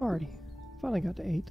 Alrighty, finally got to 8.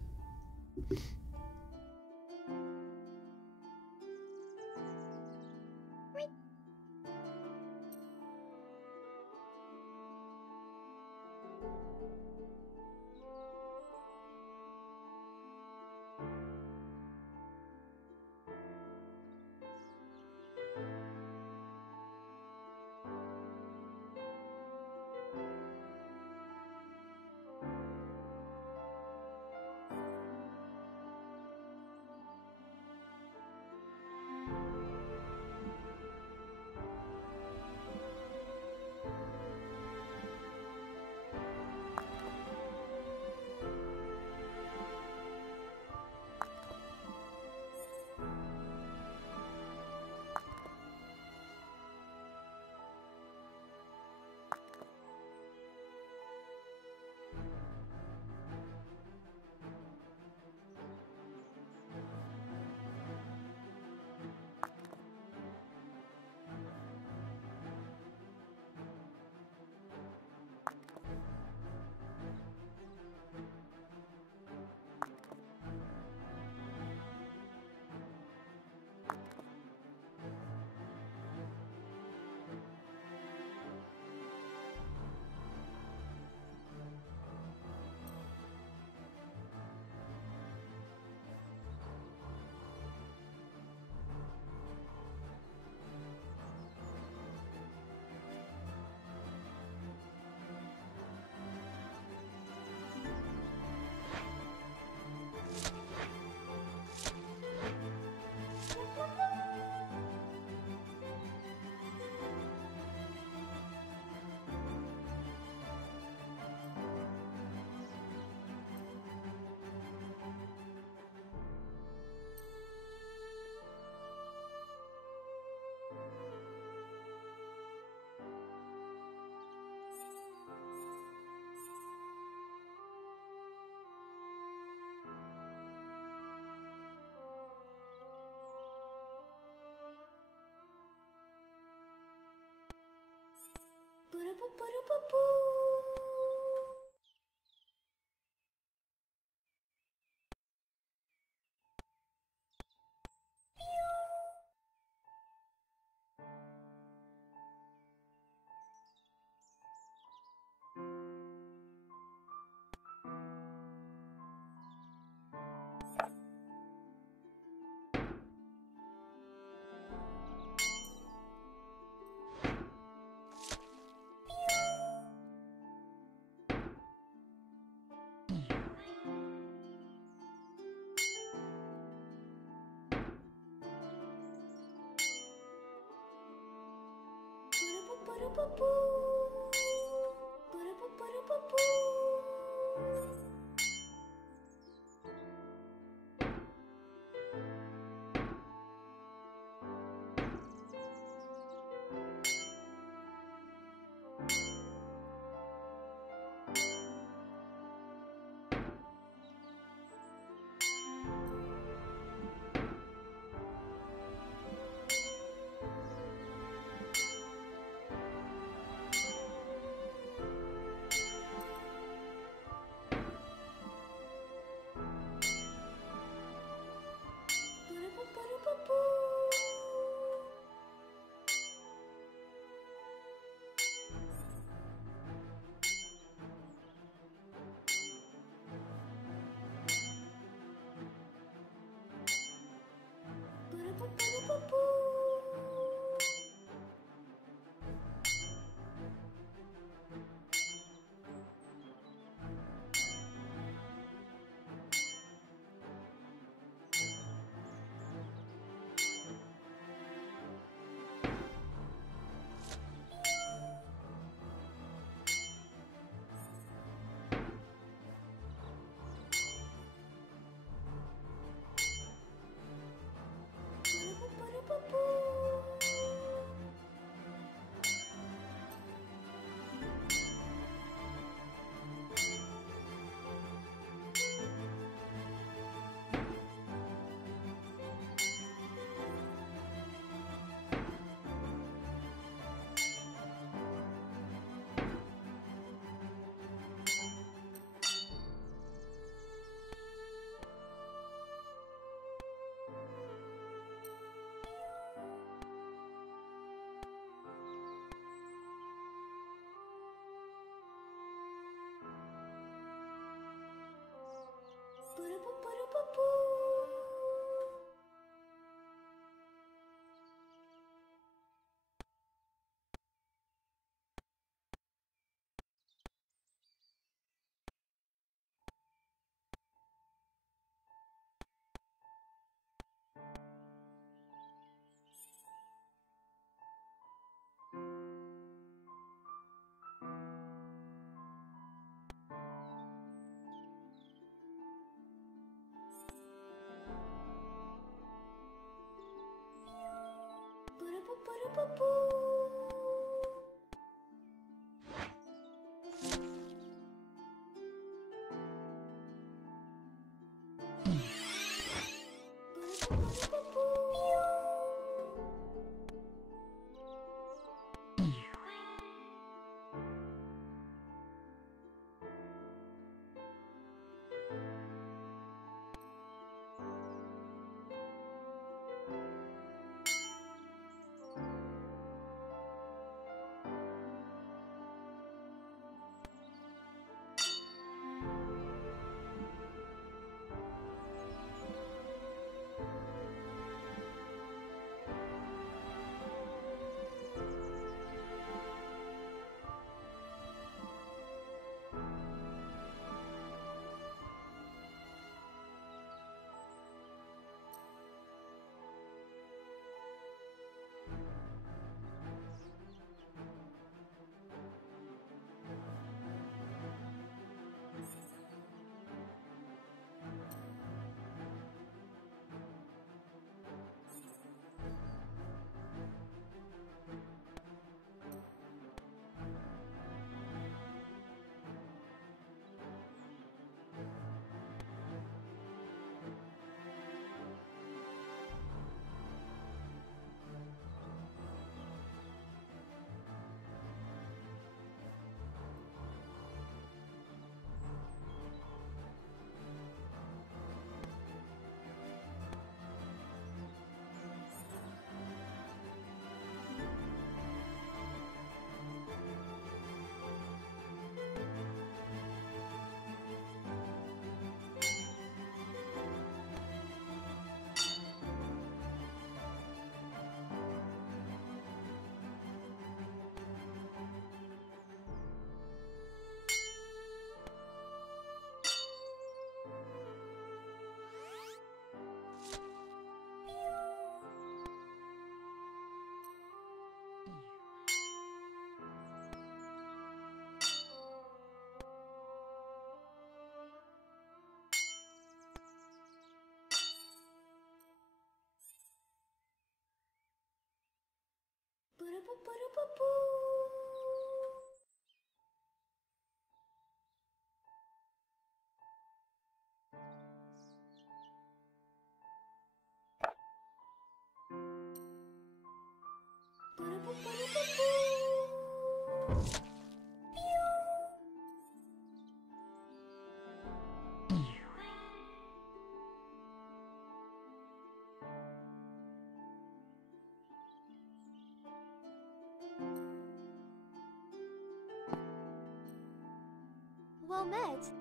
met.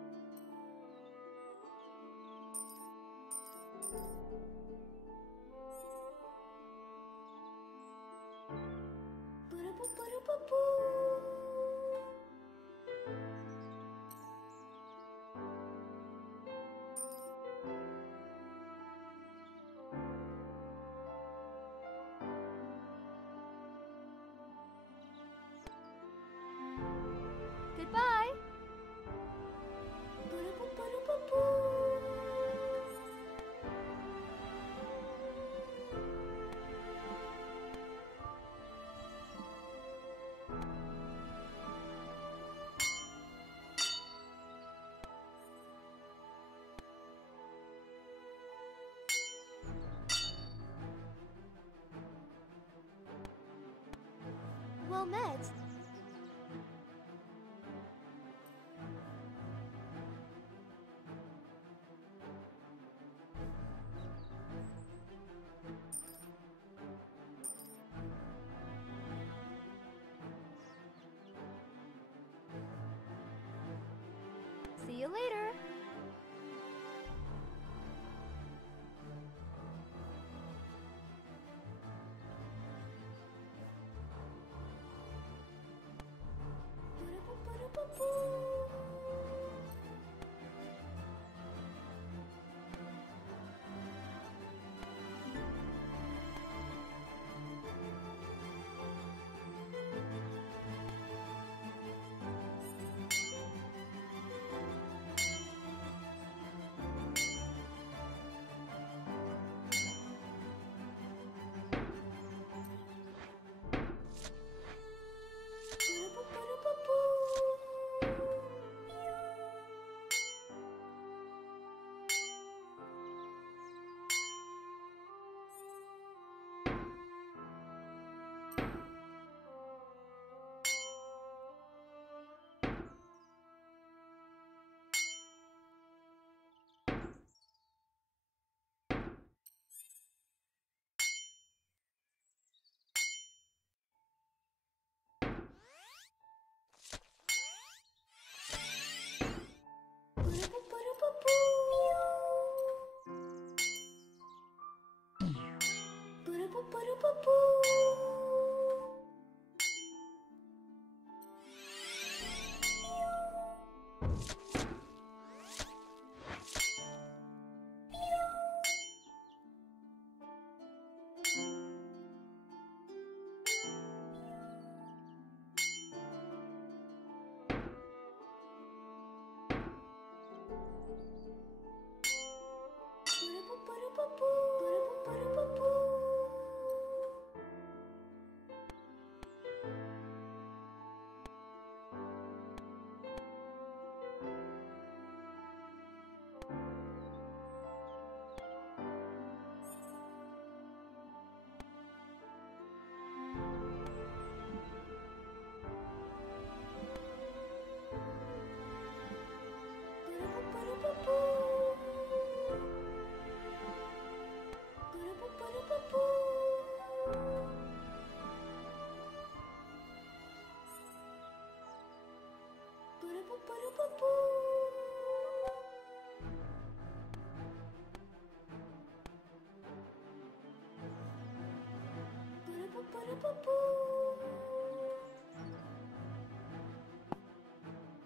Goodbye. Well met. See you later.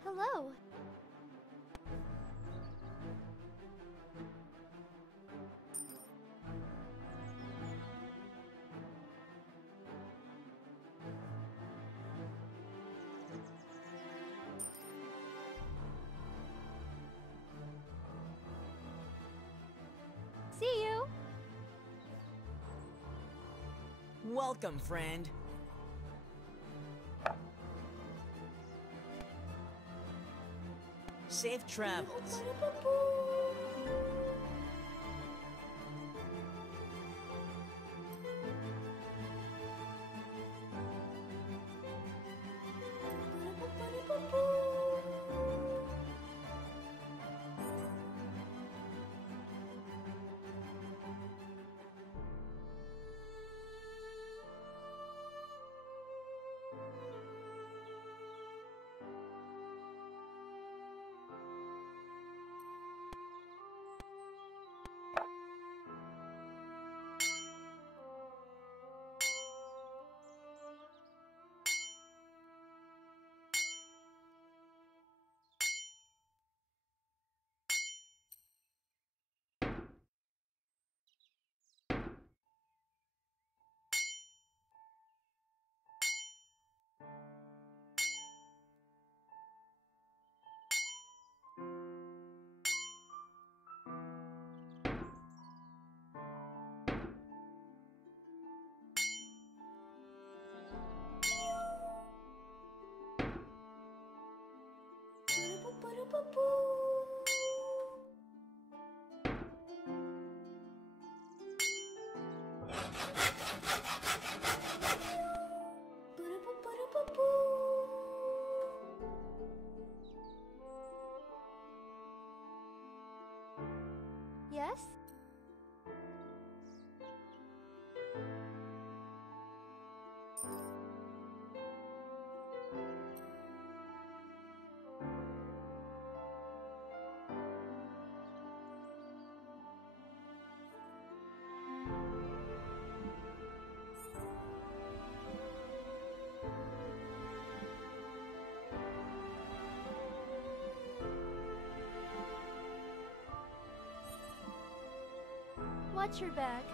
Hello. See you. Welcome, friend. Safe travels. Yes? Watch your back.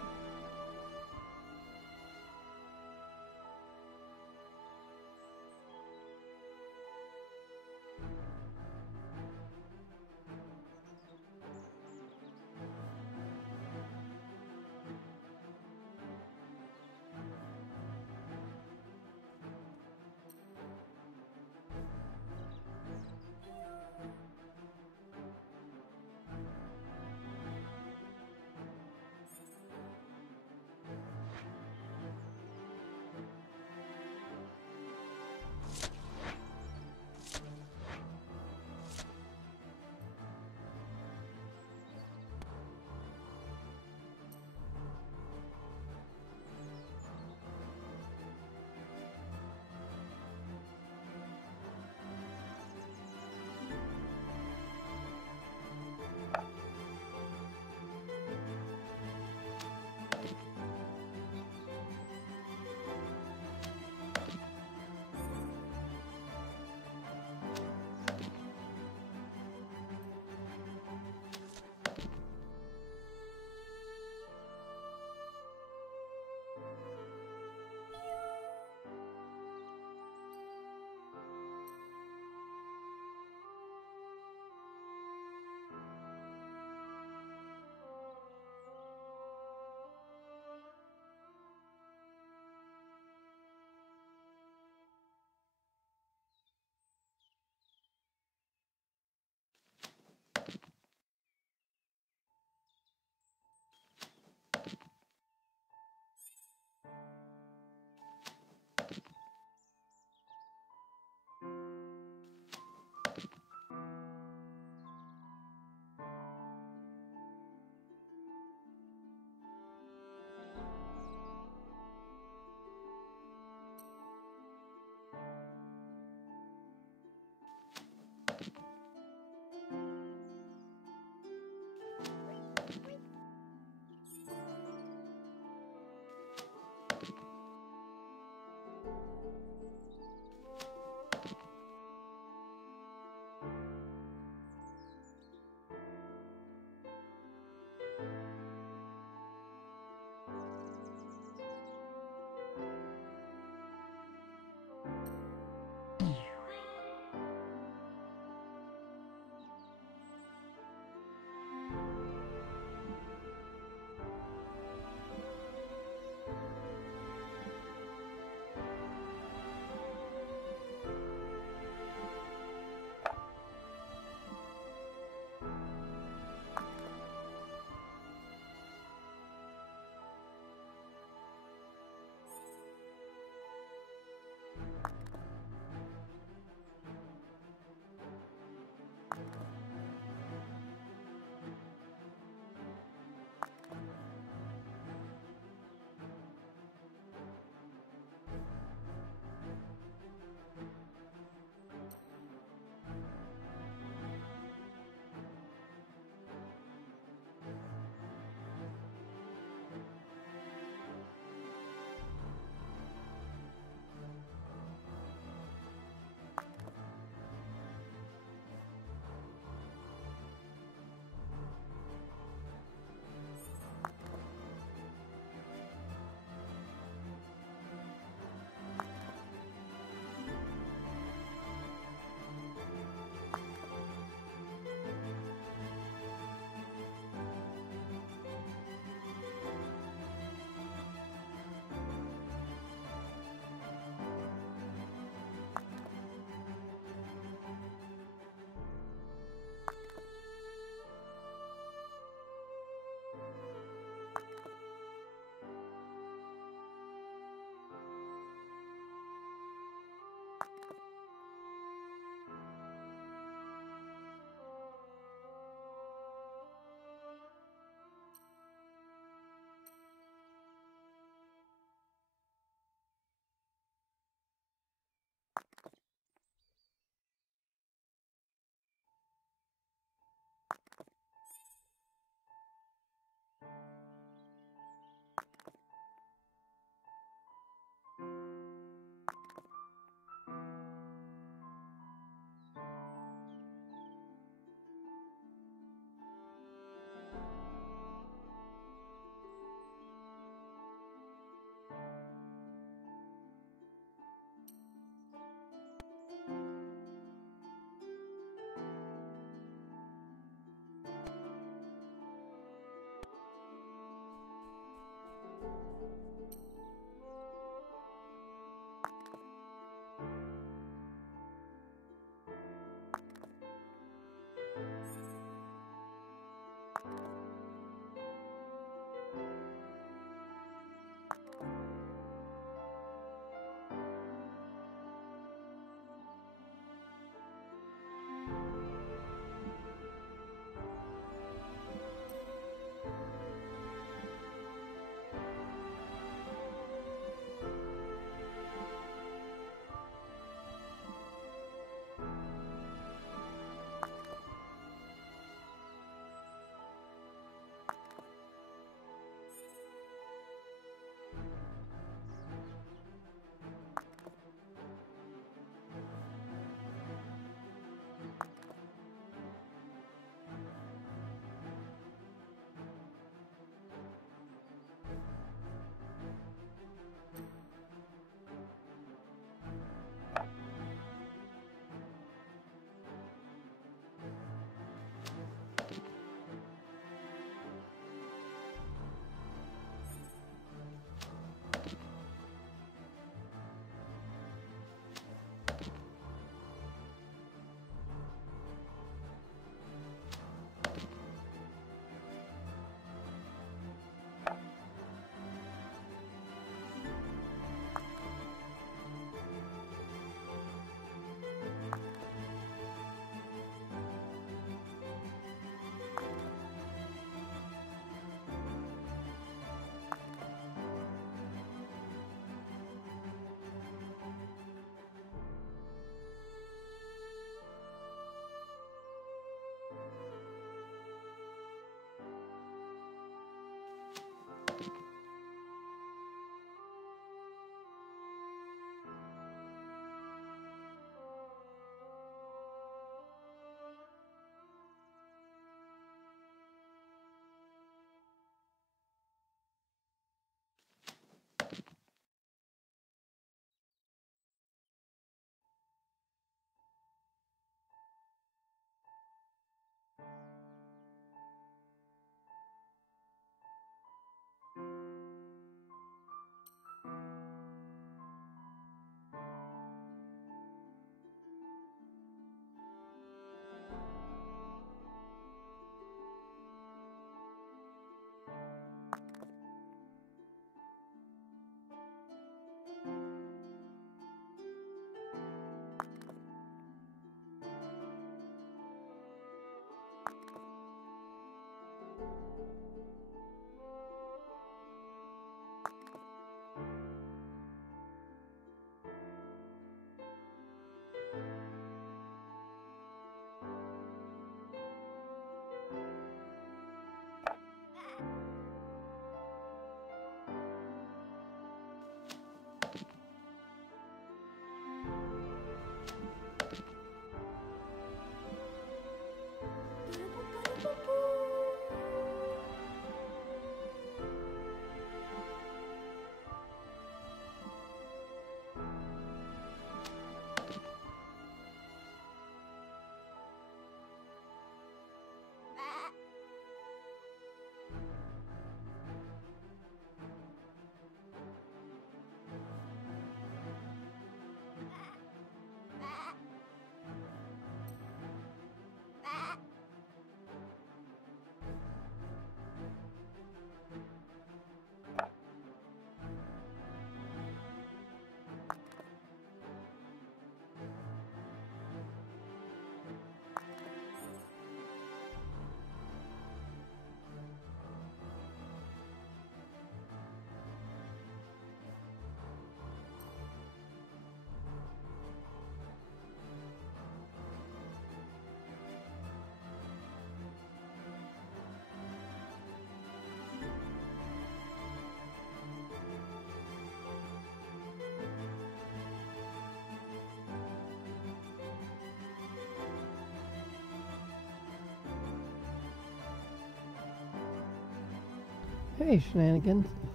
Hey, shenanigans.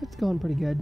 It's going pretty good.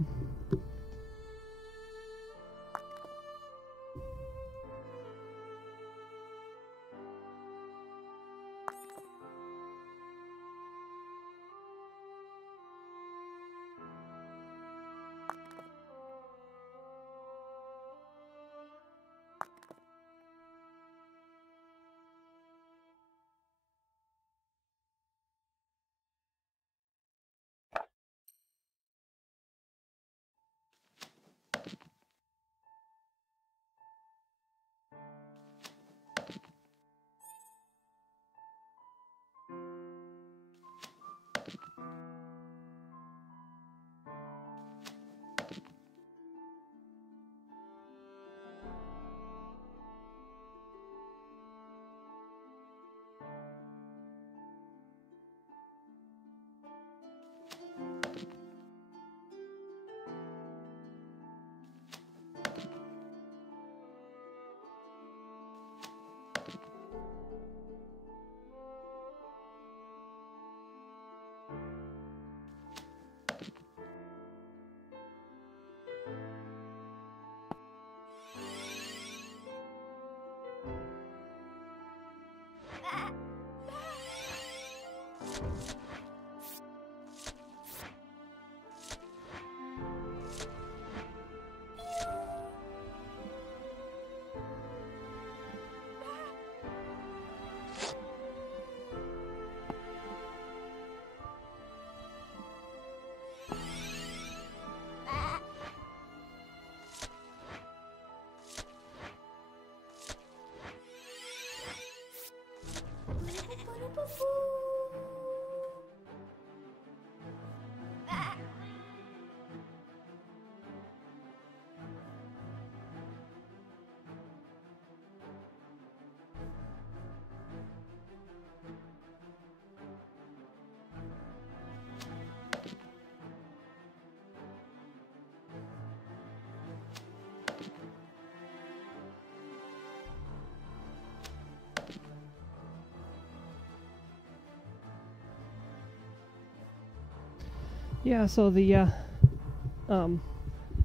Yeah, so the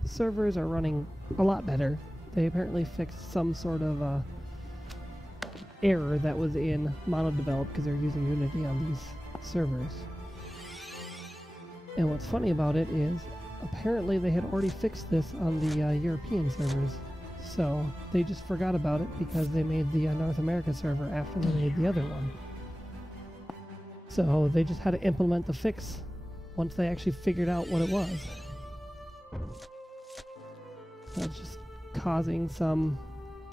servers are running a lot better. They apparently fixed some sort of error that was in mono-develop because they're using Unity on these servers. And what's funny about it is apparently they had already fixed this on the European servers. So they just forgot about it because they made the North America server after they made the other one. So they just had to implement the fix once they actually figured out what it was. That's just causing some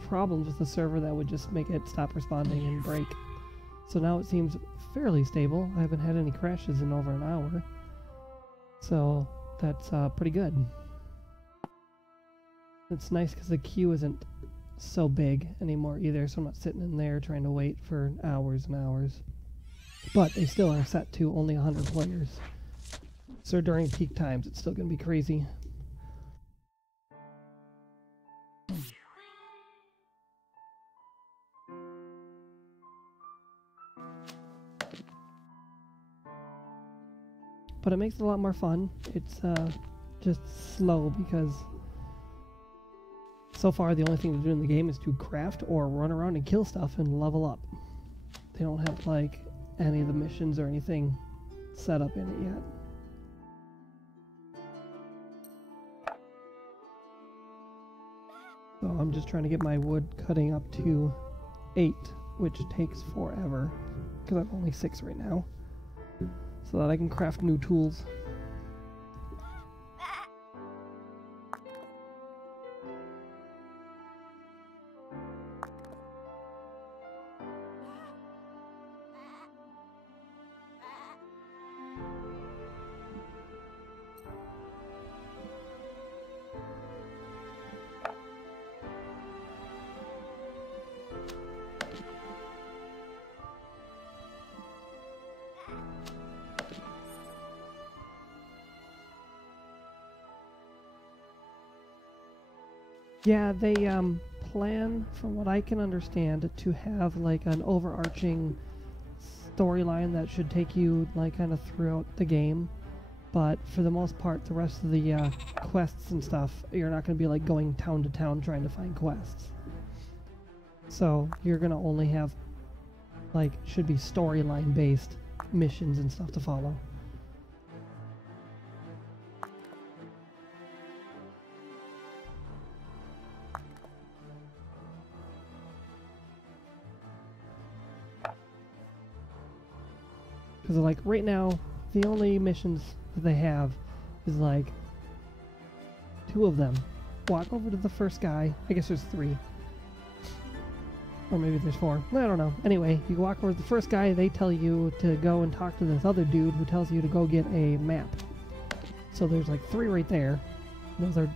problems with the server that would just make it stop responding and break. So now it seems fairly stable. I haven't had any crashes in over an hour. So that's pretty good. It's nice because the queue isn't so big anymore either, so I'm not sitting in there trying to wait for hours and hours. But they still are set to only 100 players. So during peak times, it's still going to be crazy. But it makes it a lot more fun. It's just slow because so far the only thing to do in the game is to craft or run around and kill stuff and level up. They don't have like any of the missions or anything set up in it yet. So I'm just trying to get my wood cutting up to 8, which takes forever because I'm only 6 right now, so that I can craft new tools. Yeah, they plan, from what I can understand, to have like an overarching storyline that should take you like kind of throughout the game. But for the most part, the rest of the quests and stuff, you're not going to be like going town to town trying to find quests. So you're going to only have like, should be storyline based missions and stuff to follow. Because like right now, the only missions that they have is like 2 of them. Walk over to the first guy. I guess there's 3. Or maybe there's 4. I don't know. Anyway, you walk over to the first guy, they tell you to go and talk to this other dude who tells you to go get a map. So there's like 3 right there. Those are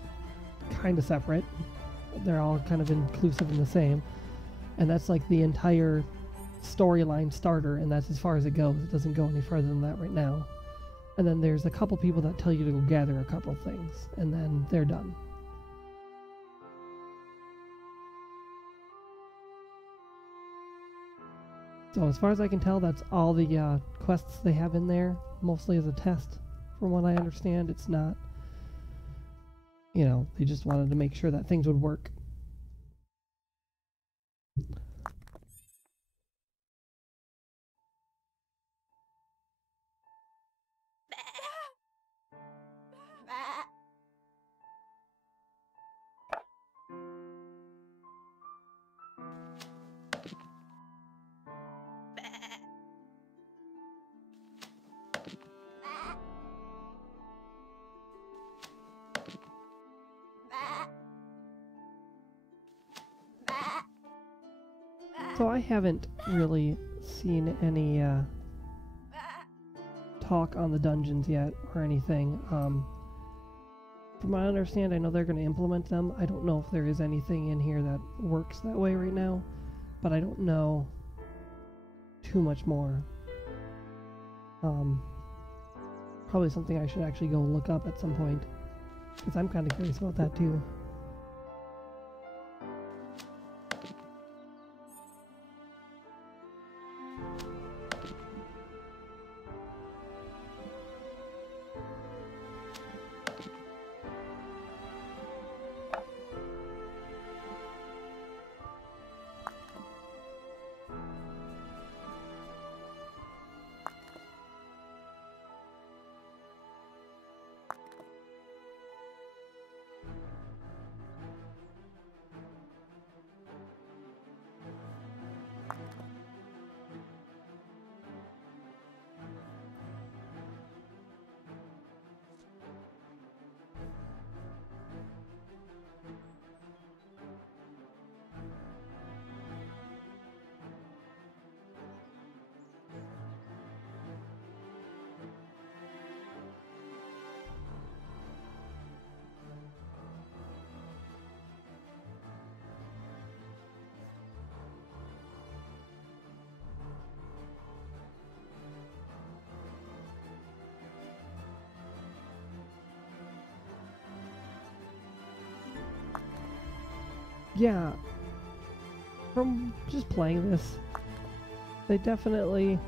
kind of separate. They're all kind of inclusive in the same. And that's like the entire storyline starter, and that's as far as it goes. It doesn't go any further than that right now. And then there's a couple people that tell you to go gather a couple things, and then they're done. So as far as I can tell, that's all the quests they have in there, mostly as a test. From what I understand, it's not, you know, they just wanted to make sure that things would work. So I haven't really seen any talk on the dungeons yet or anything. From what I understand, I know they're going to implement them. I don't know if there is anything in here that works that way right now, but I don't know too much more. Probably something I should actually go look up at some point, because I'm kind of curious about that too. Yeah, from just playing this, it definitely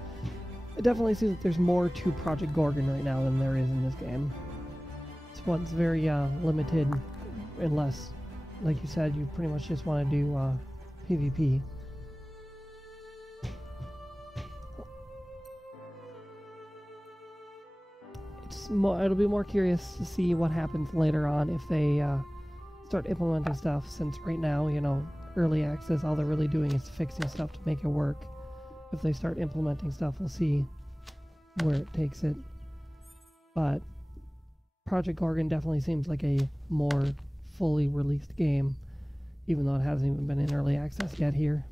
seems that there's more to Project Gorgon right now than there is in this game. This one's very limited, unless, like you said, you pretty much just want to do PvP. It'll be more curious to see what happens later on if they start implementing stuff, since right now, you know, early access, all they're really doing is fixing stuff to make it work. If they start implementing stuff, we'll see where it takes it. But Project Gorgon definitely seems like a more fully released game, even though it hasn't even been in early access yet here.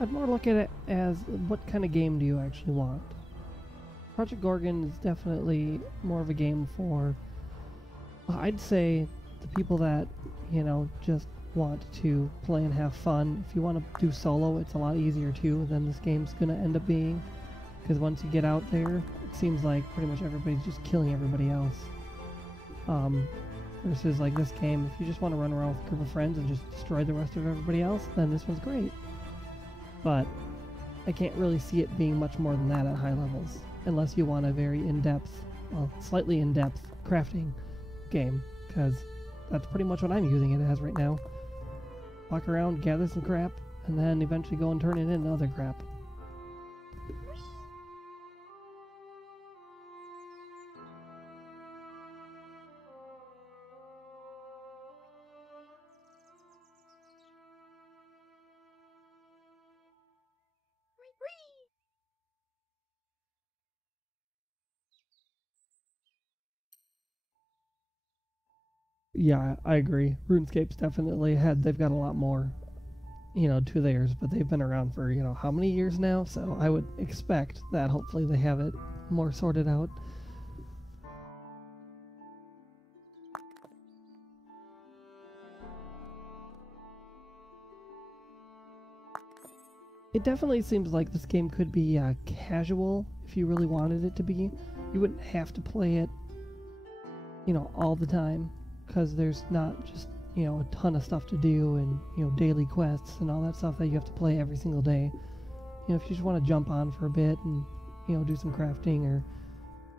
I'd more look at it as what kind of game do you actually want. Project Gorgon is definitely more of a game for, I'd say, the people that, you know, just want to play and have fun. If you want to do solo, it's a lot easier too than this game's going to end up being, because once you get out there, it seems like pretty much everybody's just killing everybody else. Versus like this game, if you just want to run around with a group of friends and just destroy the rest of everybody else, then this one's great. But I can't really see it being much more than that at high levels, unless you want a very in-depth, well, slightly in-depth crafting game, because that's pretty much what I'm using it as right now. walk around, gather some crap, and then eventually go and turn it into other crap. Yeah, I agree. RuneScape's definitely ahead. They've got a lot more, to theirs, but they've been around for, how many years now? So I would expect that hopefully they have it more sorted out. It definitely seems like this game could be casual if you really wanted it to be. You wouldn't have to play it, all the time, because there's not just, a ton of stuff to do and, daily quests and all that stuff that you have to play every single day. If you just want to jump on for a bit and, do some crafting or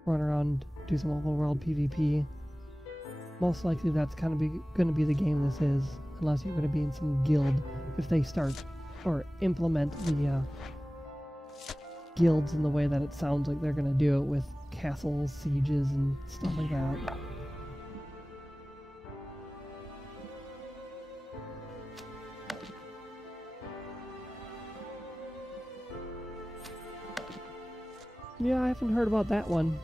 run around, do some open world PvP, most likely that's kind of going to be the game this is, unless you're going to be in some guild if they start or implement the guilds in the way that it sounds like they're going to do it with castles, sieges, and stuff like that. Yeah, I haven't heard about that one.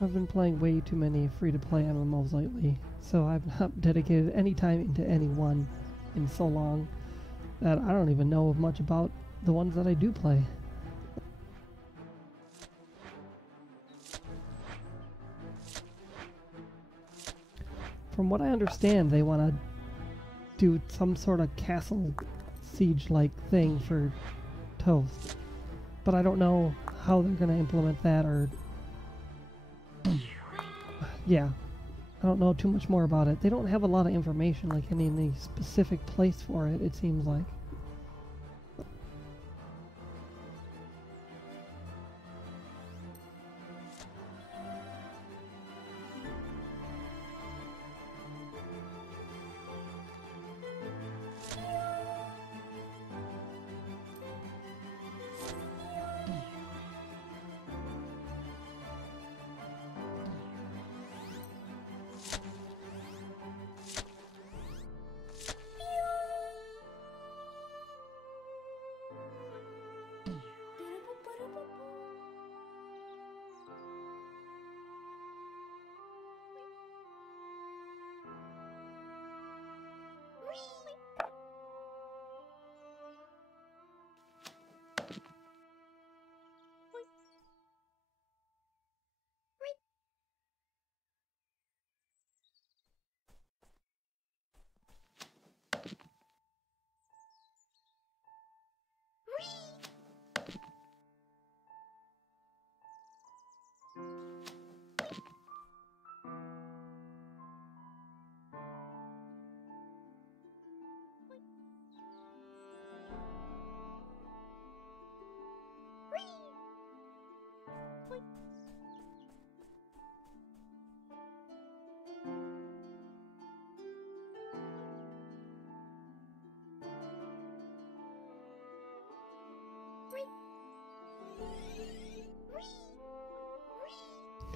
I've been playing way too many free-to-play MMOs lately, so I've not dedicated any time into any one in so long that I don't even know much about the ones that I do play. From what I understand, they want to do some sort of castle siege-like thing for Toast, but I don't know how they're going to implement that, or yeah, I don't know too much more about it. They don't have a lot of information, like any specific place for it, it seems like.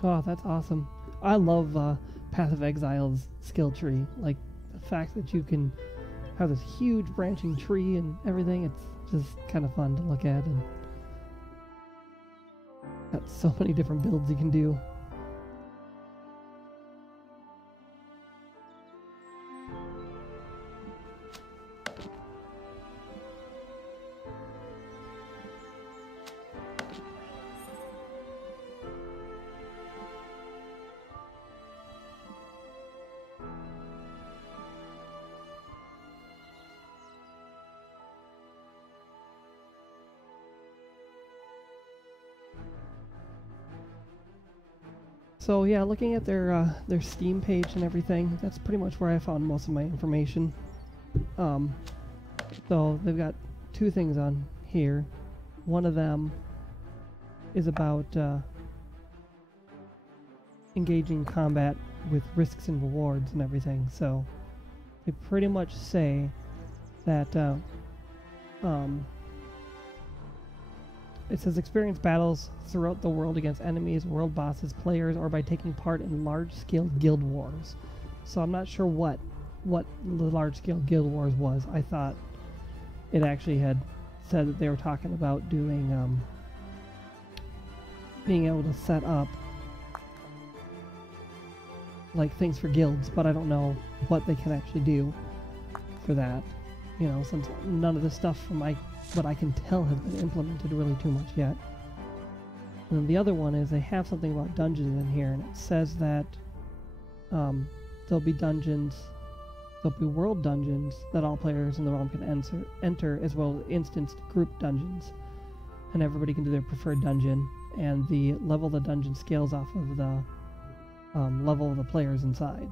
Oh, that's awesome. I love Path of Exile's skill tree. Like, the fact that you can have this huge branching tree and everything, it's just kind of fun to look at, and got so many different builds you can do. So yeah, looking at their Steam page and everything, that's pretty much where I found most of my information. So they've got two things on here. One of them is about engaging combat with risks and rewards and everything. So they pretty much say that it says experience battles throughout the world against enemies, world bosses, players, or by taking part in large-scale guild wars. So I'm not sure what the large-scale guild wars was. I thought it actually had said that they were talking about doing being able to set up like things for guilds, but I don't know what they can actually do for that. You know, since none of the stuff from what I can tell has been implemented really too much yet. And then the other one is they have something about dungeons in here, and it says that there'll be world dungeons that all players in the realm can enter, as well as instanced group dungeons. And everybody can do their preferred dungeon, and the level of the dungeon scales off of the level of the players inside.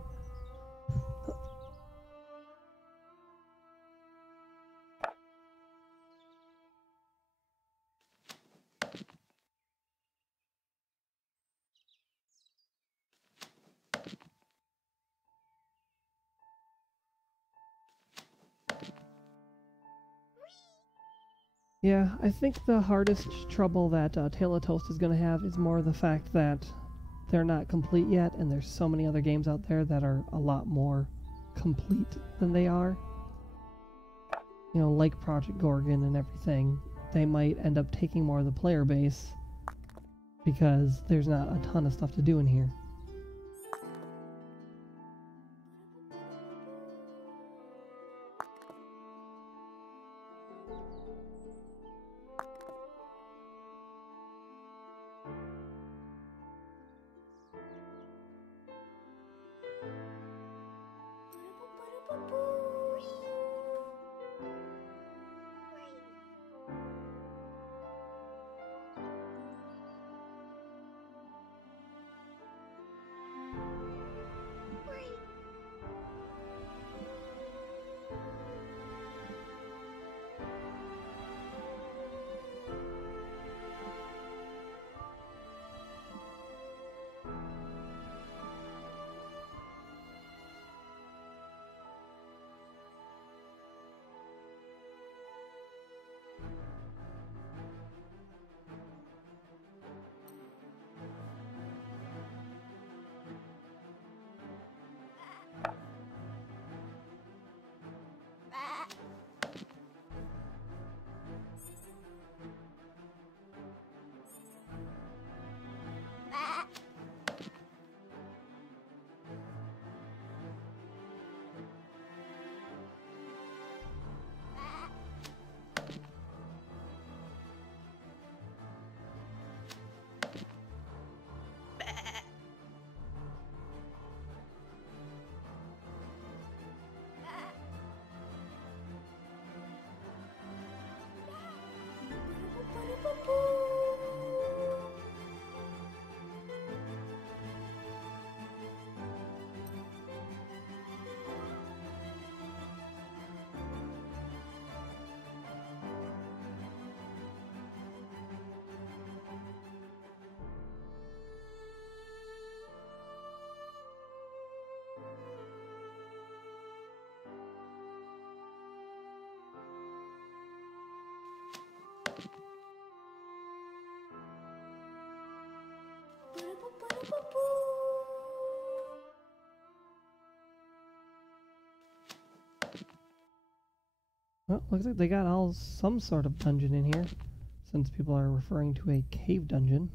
Yeah, I think the hardest trouble that Tale of Toast is going to have is more the fact that they're not complete yet, and there's so many other games out there that are a lot more complete than they are. You know, like Project Gorgon and everything. They might end up taking more of the player base because there's not a ton of stuff to do in here. Well, looks like they got some sort of dungeon in here, since people are referring to a cave dungeon.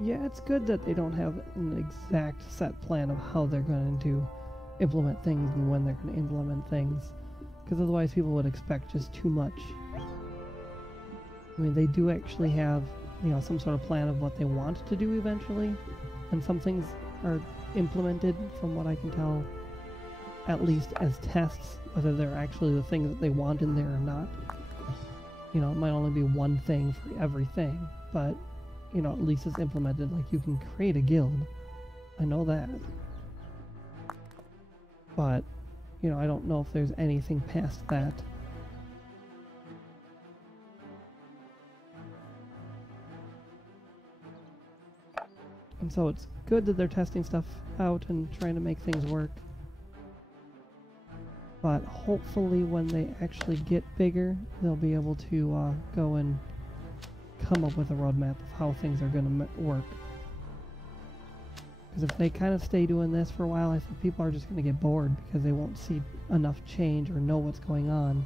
Yeah, it's good that they don't have an exact set plan of how they're going to implement things and when they're going to implement things, because otherwise people would expect just too much. I mean, they do actually have, you know, some sort of plan of what they want to do eventually, and some things are implemented, from what I can tell, at least as tests, whether they're actually the things that they want in there or not. You know, it might only be one thing for everything, but, you know, at least it's implemented. Like, you can create a guild. I know that. But, you know, I don't know if there's anything past that. And so it's good that they're testing stuff out and trying to make things work. But hopefully when they actually get bigger, they'll be able to go and come up with a roadmap of how things are going to work. Because if they kind of stay doing this for a while, I think people are just going to get bored because they won't see enough change or know what's going on.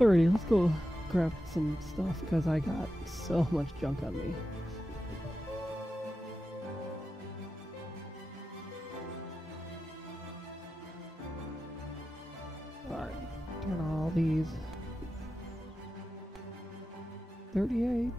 Alrighty, let's go craft some stuff because I got so much junk on me. Alright, turn all these. 38.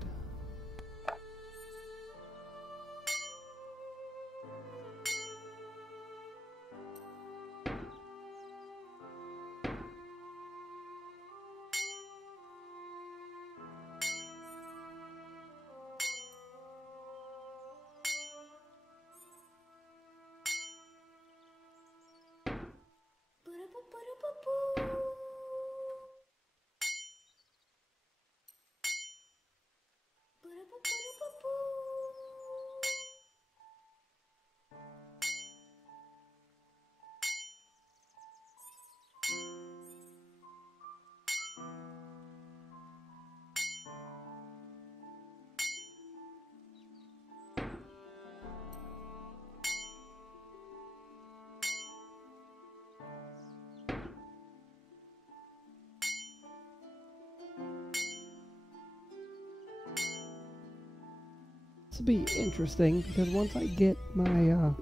This will be interesting because once I get my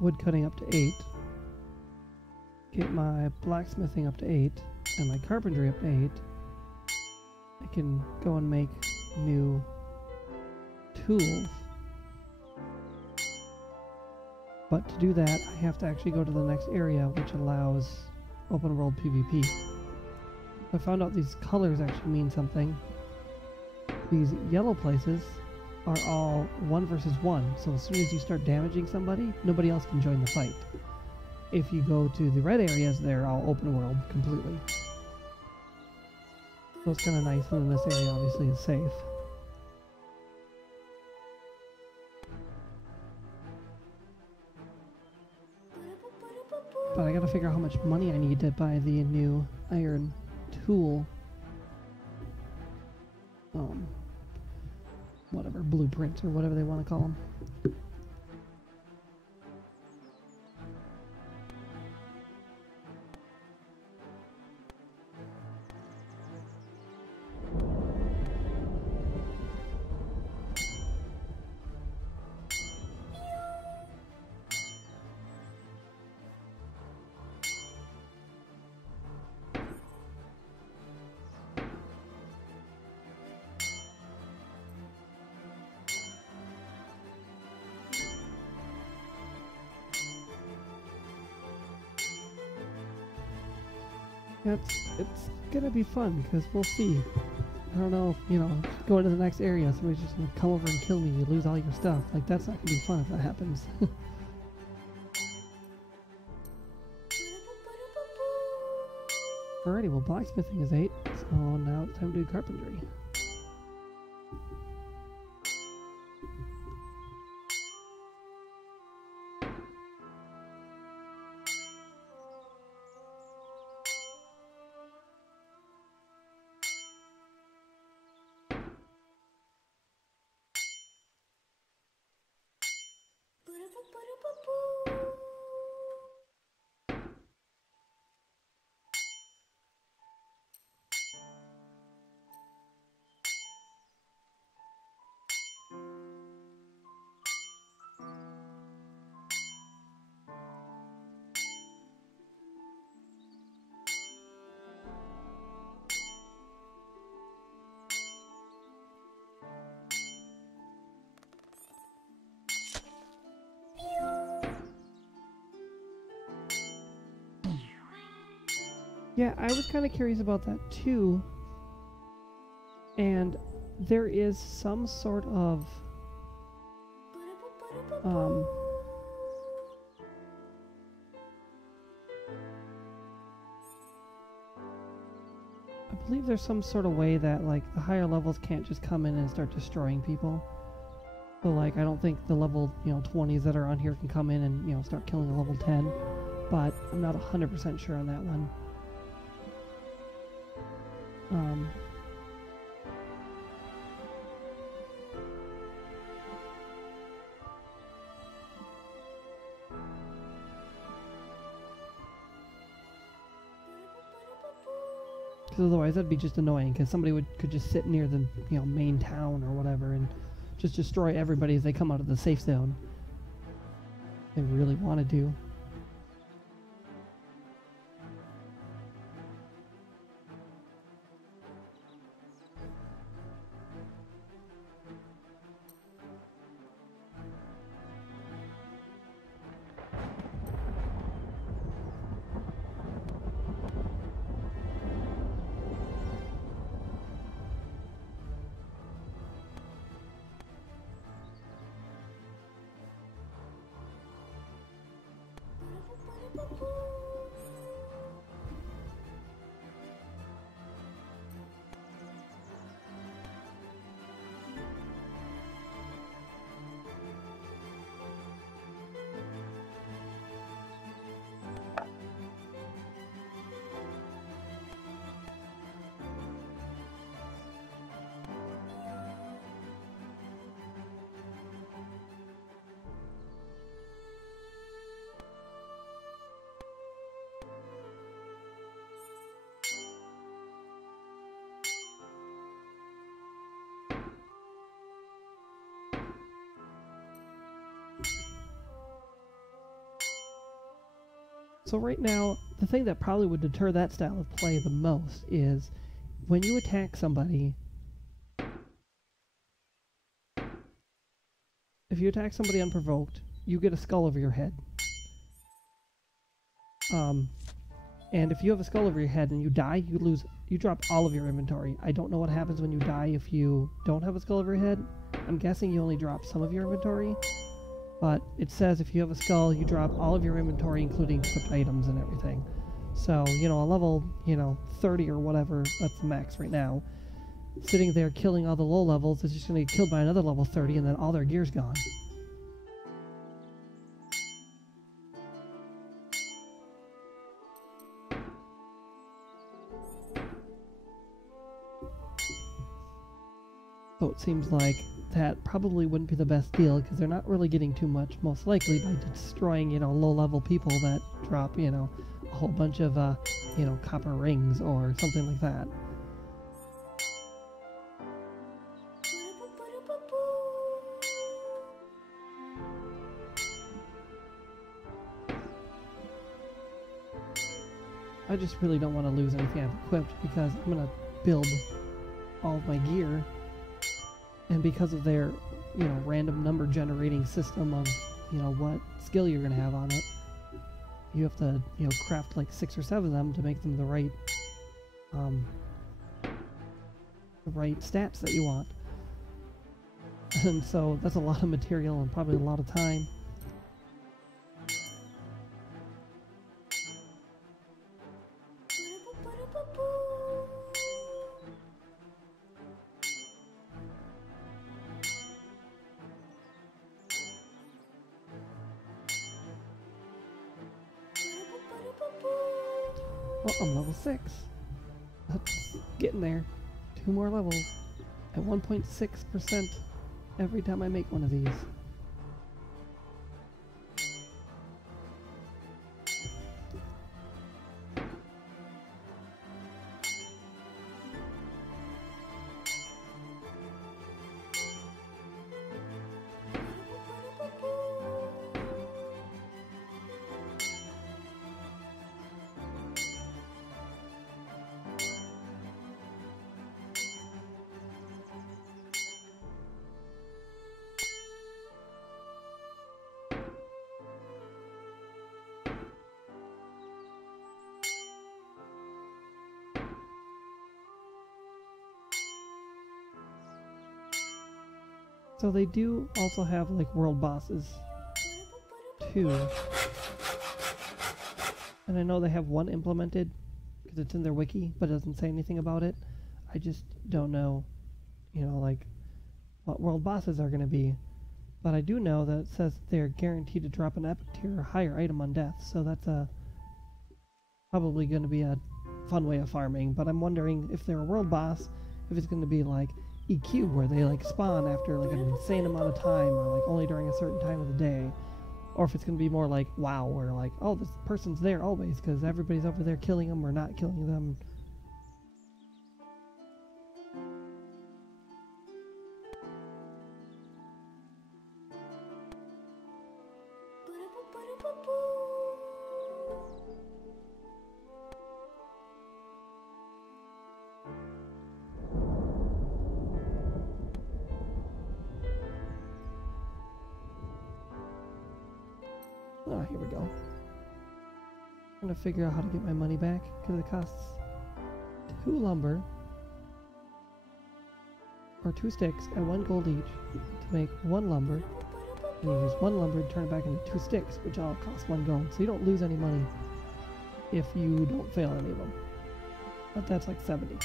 wood cutting up to 8, get my blacksmithing up to 8, and my carpentry up to 8, I can go and make new tools. But to do that, I have to actually go to the next area, which allows open world PvP. I found out these colors actually mean something. These yellow places are all 1 versus 1, so as soon as you start damaging somebody, nobody else can join the fight. If you go to the red areas, they're all open world completely. So it's kind of nice, and then this area obviously is safe. But I gotta figure out how much money I need to buy the new iron tool. Whatever, blueprints or whatever they want to call them. It's gonna be fun because we'll see. I don't know, you know, going to the next area, somebody's just gonna come over and kill me, you lose all your stuff. Like, that's not gonna be fun if that happens. Alrighty, well, blacksmithing is 8, so now it's time to do carpentry. Yeah, I was kind of curious about that too. And there is some sort of I believe there's some sort of way that like the higher levels can't just come in and start destroying people. So like I don't think the level, 20s that are on here can come in and, start killing a level 10, but I'm not 100% sure on that one. Because otherwise that'd be just annoying, because somebody could just sit near the main town or whatever and just destroy everybody as they come out of the safe zone. They really want to do. So right now, the thing that probably would deter that style of play the most is when you attack somebody. If you attack somebody unprovoked, you get a skull over your head. And if you have a skull over your head and you die, you drop all of your inventory. I don't know what happens when you die if you don't have a skull over your head. I'm guessing you only drop some of your inventory. But it says if you have a skull, you drop all of your inventory, including equipped items and everything. So, a level, 30 or whatever, that's the max right now, sitting there killing all the low levels is just going to get killed by another level 30 and then all their gear's gone. So it seems like that probably wouldn't be the best deal because they're not really getting too much, most likely, by destroying, low-level people that drop, a whole bunch of, copper rings or something like that. I just really don't want to lose anything I've equipped because I'm going to build all of my gear. And because of their, random number generating system of, what skill you're going to have on it, you have to, craft like 6 or 7 of them to make them the right stats that you want. And so that's a lot of material and probably a lot of time. Well, I'm level 6. That's getting there. 2 more levels. At 1.6% every time I make one of these. So they do also have like world bosses too. And I know they have one implemented because it's in their wiki, but it doesn't say anything about it. I just don't know, like what world bosses are going to be. But I do know that it says they're guaranteed to drop an epic tier or higher item on death, so that's probably going to be a fun way of farming. But I'm wondering if they're a world boss, if it's going to be like EQ, where they like spawn after like an insane amount of time, or like only during a certain time of the day, or if it's going to be more like WoW, where like, oh, this person's there always because everybody's over there killing them or not killing them. Oh, here we go. I'm gonna figure out how to get my money back because it costs 2 lumber or 2 sticks and 1 gold each to make 1 lumber. And you use 1 lumber to turn it back into 2 sticks, which all cost 1 gold. So you don't lose any money if you don't fail any of them. But that's like 70.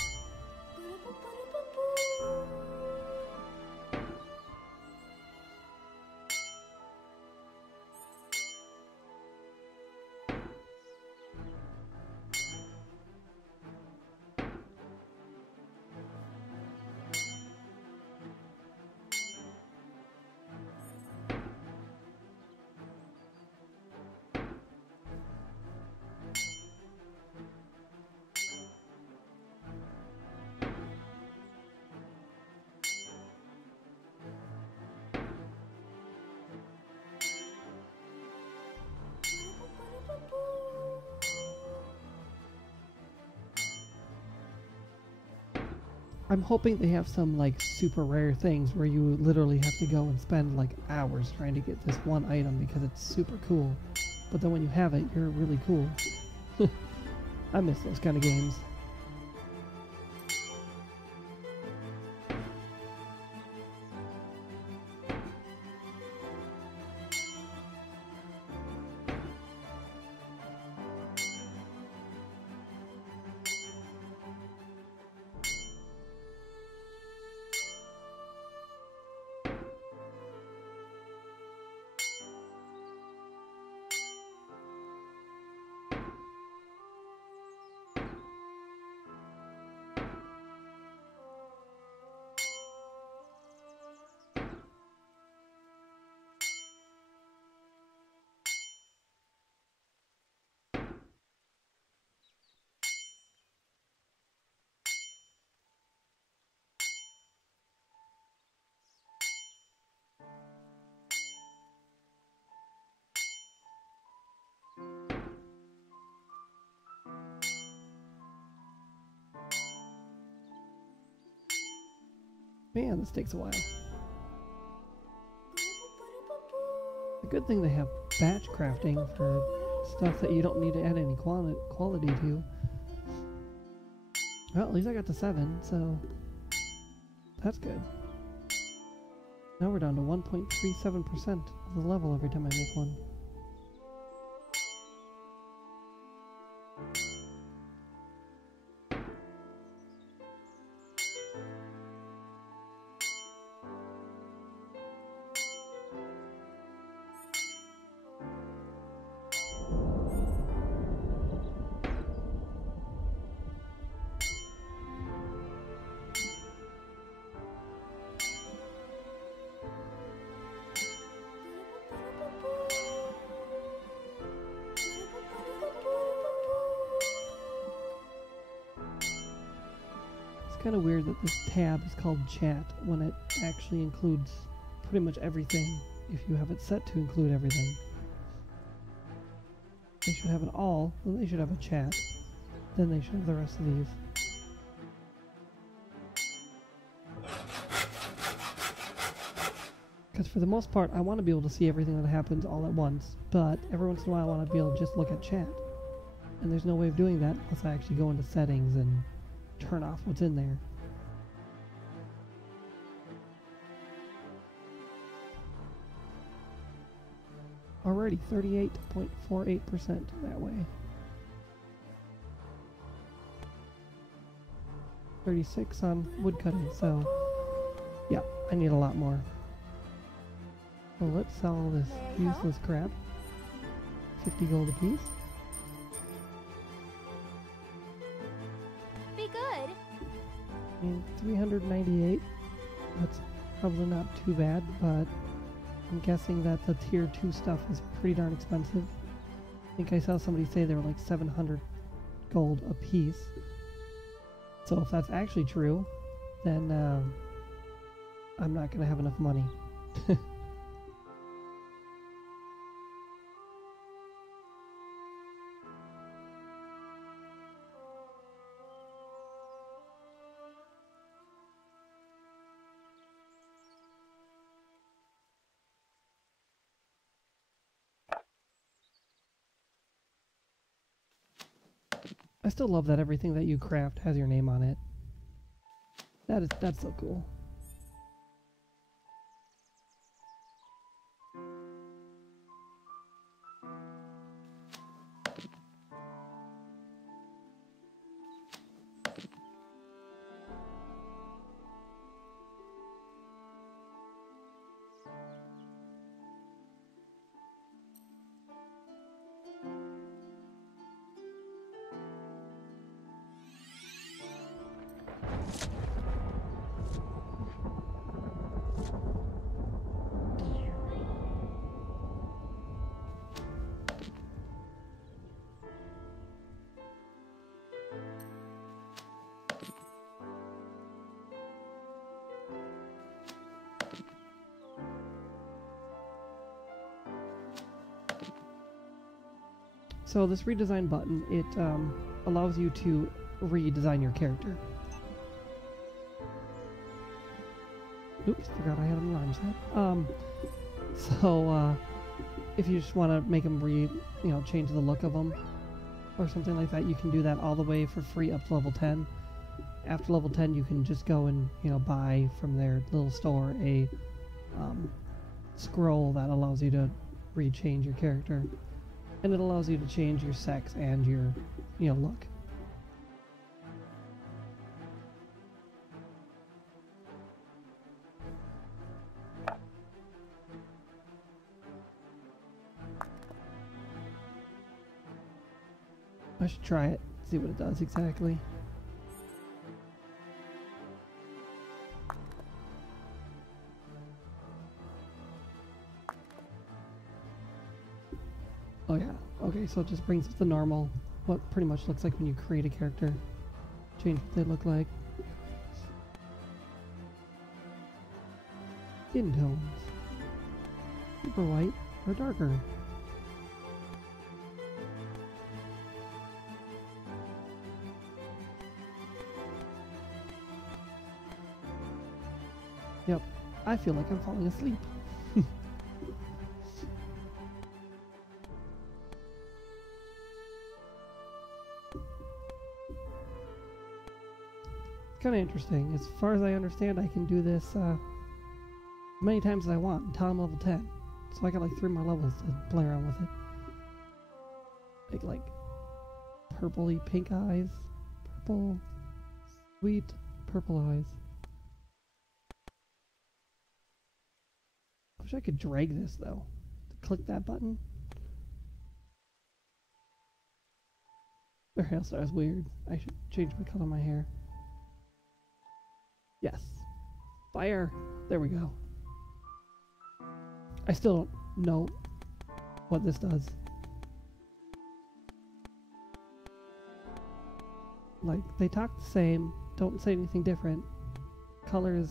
I'm hoping they have some like super rare things where you literally have to go and spend like hours trying to get this one item because it's super cool. But then when you have it, you're really cool. I miss those kind of games. Man, this takes a while. The good thing they have batch crafting for stuff that you don't need to add any quality to. Well, at least I got to 7, so that's good. Now we're down to 1.37% of the level every time I make one. Kind of weird that this tab is called chat when it actually includes pretty much everything if you have it set to include everything. They should have an all, then they should have a chat, then they should have the rest of these. Because for the most part I want to be able to see everything that happens all at once, but every once in a while I want to be able to just look at chat. And there's no way of doing that unless I actually go into settings and turn off what's in there. Already 38.48% that way. 36 on woodcutting, so yeah, I need a lot more. So let's sell all this useless crap. 50 gold apiece. And 398, that's probably not too bad, but I'm guessing that the tier 2 stuff is pretty darn expensive. I think I saw somebody say they were like 700 gold a piece. So if that's actually true, then I'm not going to have enough money. I still love that everything that you craft has your name on it. That's so cool. So this redesign button, it allows you to redesign your character. Oops, forgot I had an alarm set. If you just want to make them change the look of them or something like that, you can do that all the way for free up to level 10. After level 10, you can just go and, buy from their little store a scroll that allows you to rechange your character. And it allows you to change your sex and your, look. I should try it, see what it does exactly. Oh yeah, okay, so it just brings up the normal, what pretty much looks like when you create a character. Change what they look like. Skin tones. Super white or darker. Yep, I feel like I'm falling asleep. Kind of interesting. As far as I understand, I can do this many times as I want until I'm level 10. So I got like 3 more levels to play around with it. Make like purpley pink eyes. Purple, sweet purple eyes. I wish I could drag this though. Click that button. Their hairstyle is weird. I should change the color of my hair. Yes. Fire. There we go. I still don't know what this does. Like, they talk the same, don't say anything different. Colors,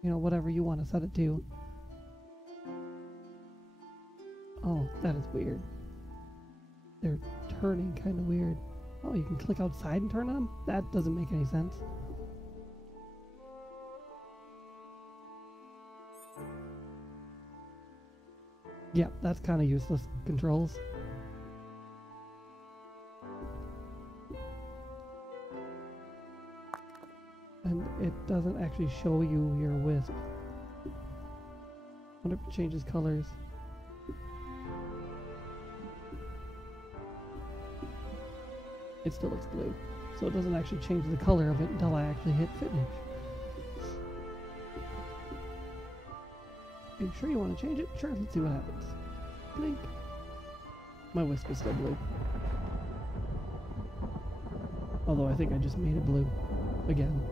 whatever you want to set it to. Oh, that is weird. They're turning kind of weird. Oh, you can click outside and turn them? That doesn't make any sense. Yep, that's kind of useless controls. And it doesn't actually show you your wisp. Wonder if it changes colors. It still looks blue. So it doesn't actually change the color of it until I actually hit finish. Are you sure you want to change it? Sure, let's see what happens. Blink. My wisp is still blue. Although I think I just made it blue. Again.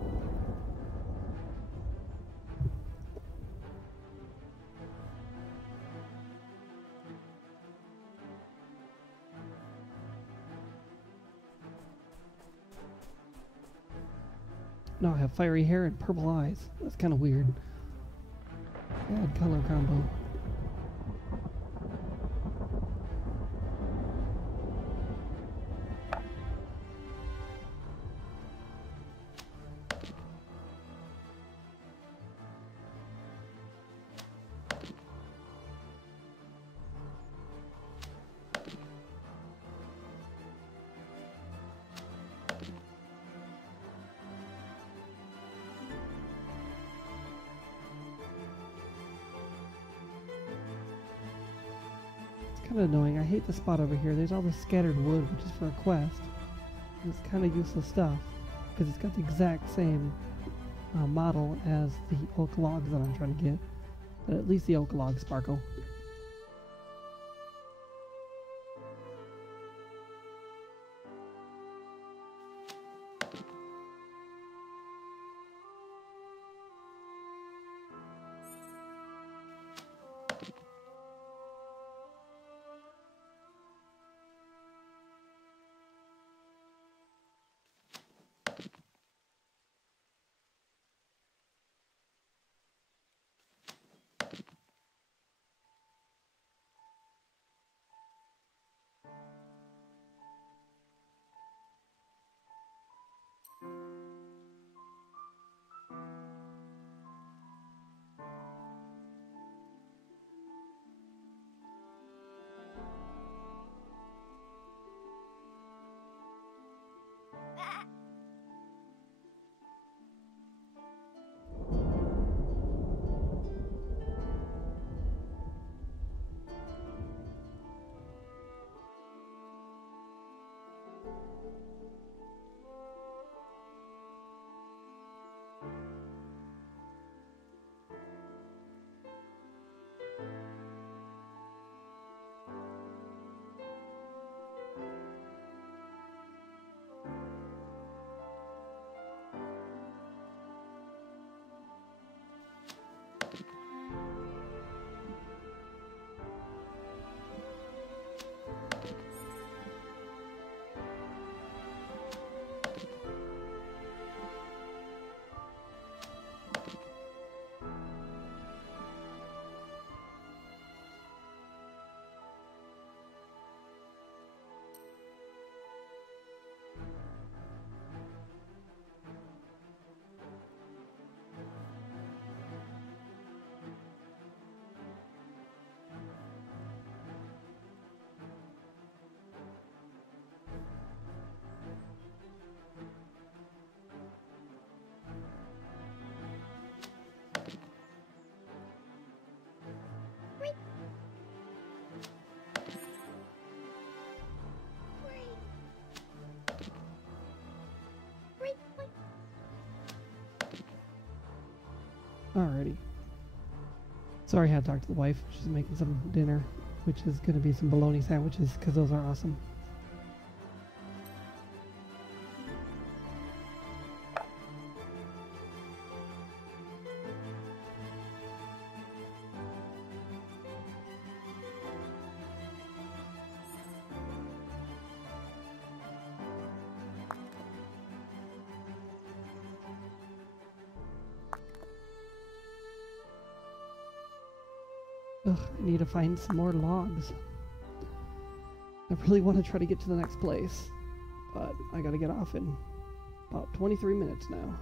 Now I have fiery hair and purple eyes. That's kind of weird. Bad color combo. Kind of annoying. I hate the spot over here. There's all this scattered wood, which is for a quest. And it's kind of useless stuff because it's got the exact same model as the oak logs that I'm trying to get. But at least the oak logs sparkle. Alrighty. Sorry I had to talk to the wife. She's making some dinner, which is going to be some bologna sandwiches, because those are awesome. Ugh, I need to find some more logs. I really want to try to get to the next place, but I gotta get off in about 23 minutes now.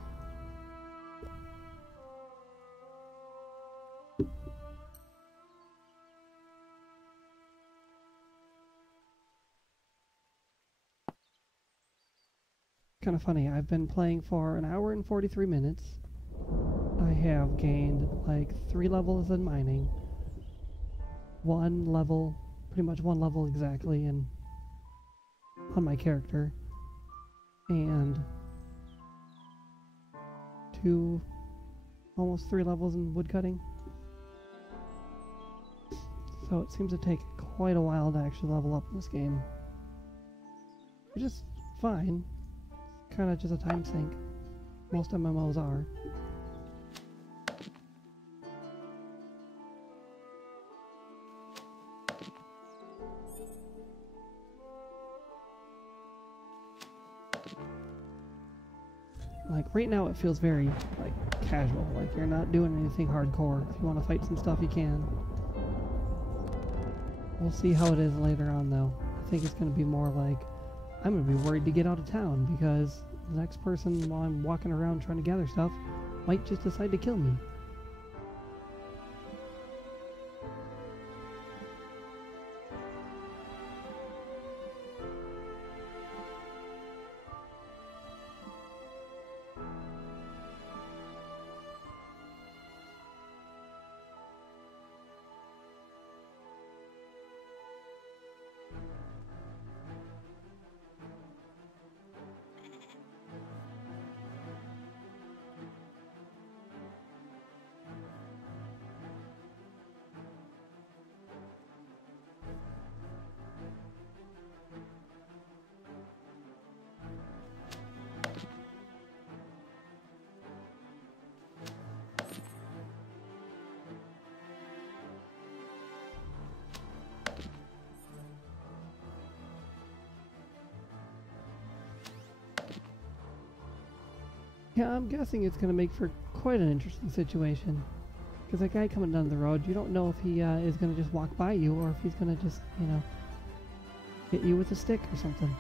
Kind of funny, I've been playing for an hour and 43 minutes. I have gained like 3 levels in mining. 1 level, pretty much 1 level exactly on my character, and 2, almost 3 levels in woodcutting. So it seems to take quite a while to actually level up in this game, which is fine. It's kind of just a time sink. Most MMOs are. Like, right now it feels very, like, casual. Like, you're not doing anything hardcore. If you want to fight some stuff, you can. We'll see how it is later on, though. I think it's going to be more like, I'm going to be worried to get out of town, because the next person, while I'm walking around trying to gather stuff, might just decide to kill me. Yeah, I'm guessing it's going to make for quite an interesting situation. Because that guy coming down the road, you don't know if he is going to just walk by you, or if he's going to just, you know, hit you with a stick or something.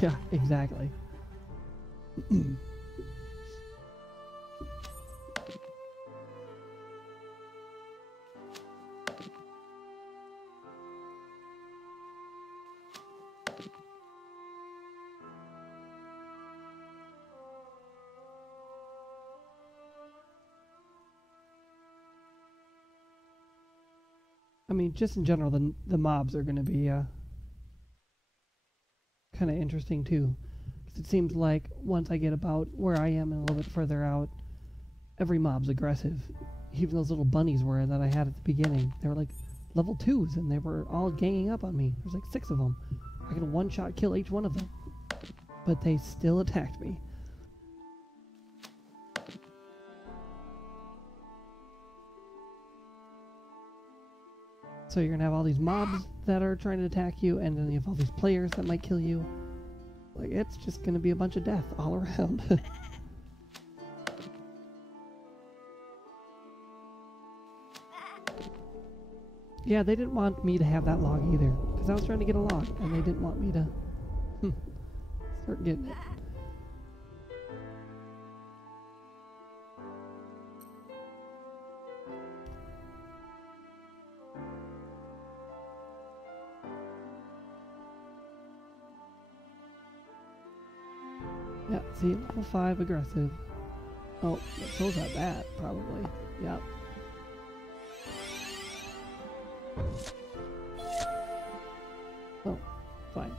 Yeah, exactly. I mean, just in general, the mobs are going to be kind of interesting too. Because it seems like once I get about where I am and a little bit further out, every mob's aggressive. Even those little bunnies were that I had at the beginning. They were like level 2s, and they were all ganging up on me. There's like 6 of them. I could one-shot kill each one of them. But they still attacked me. So you're gonna have all these mobs that are trying to attack you, and then you have all these players that might kill you. Like, it's just gonna be a bunch of death all around. Yeah, they didn't want me to have that log either, because I was trying to get a log, and they didn't want me to start getting it. Yeah, see, level 5 aggressive. Oh, so's at that, probably. Yep. Oh, fine.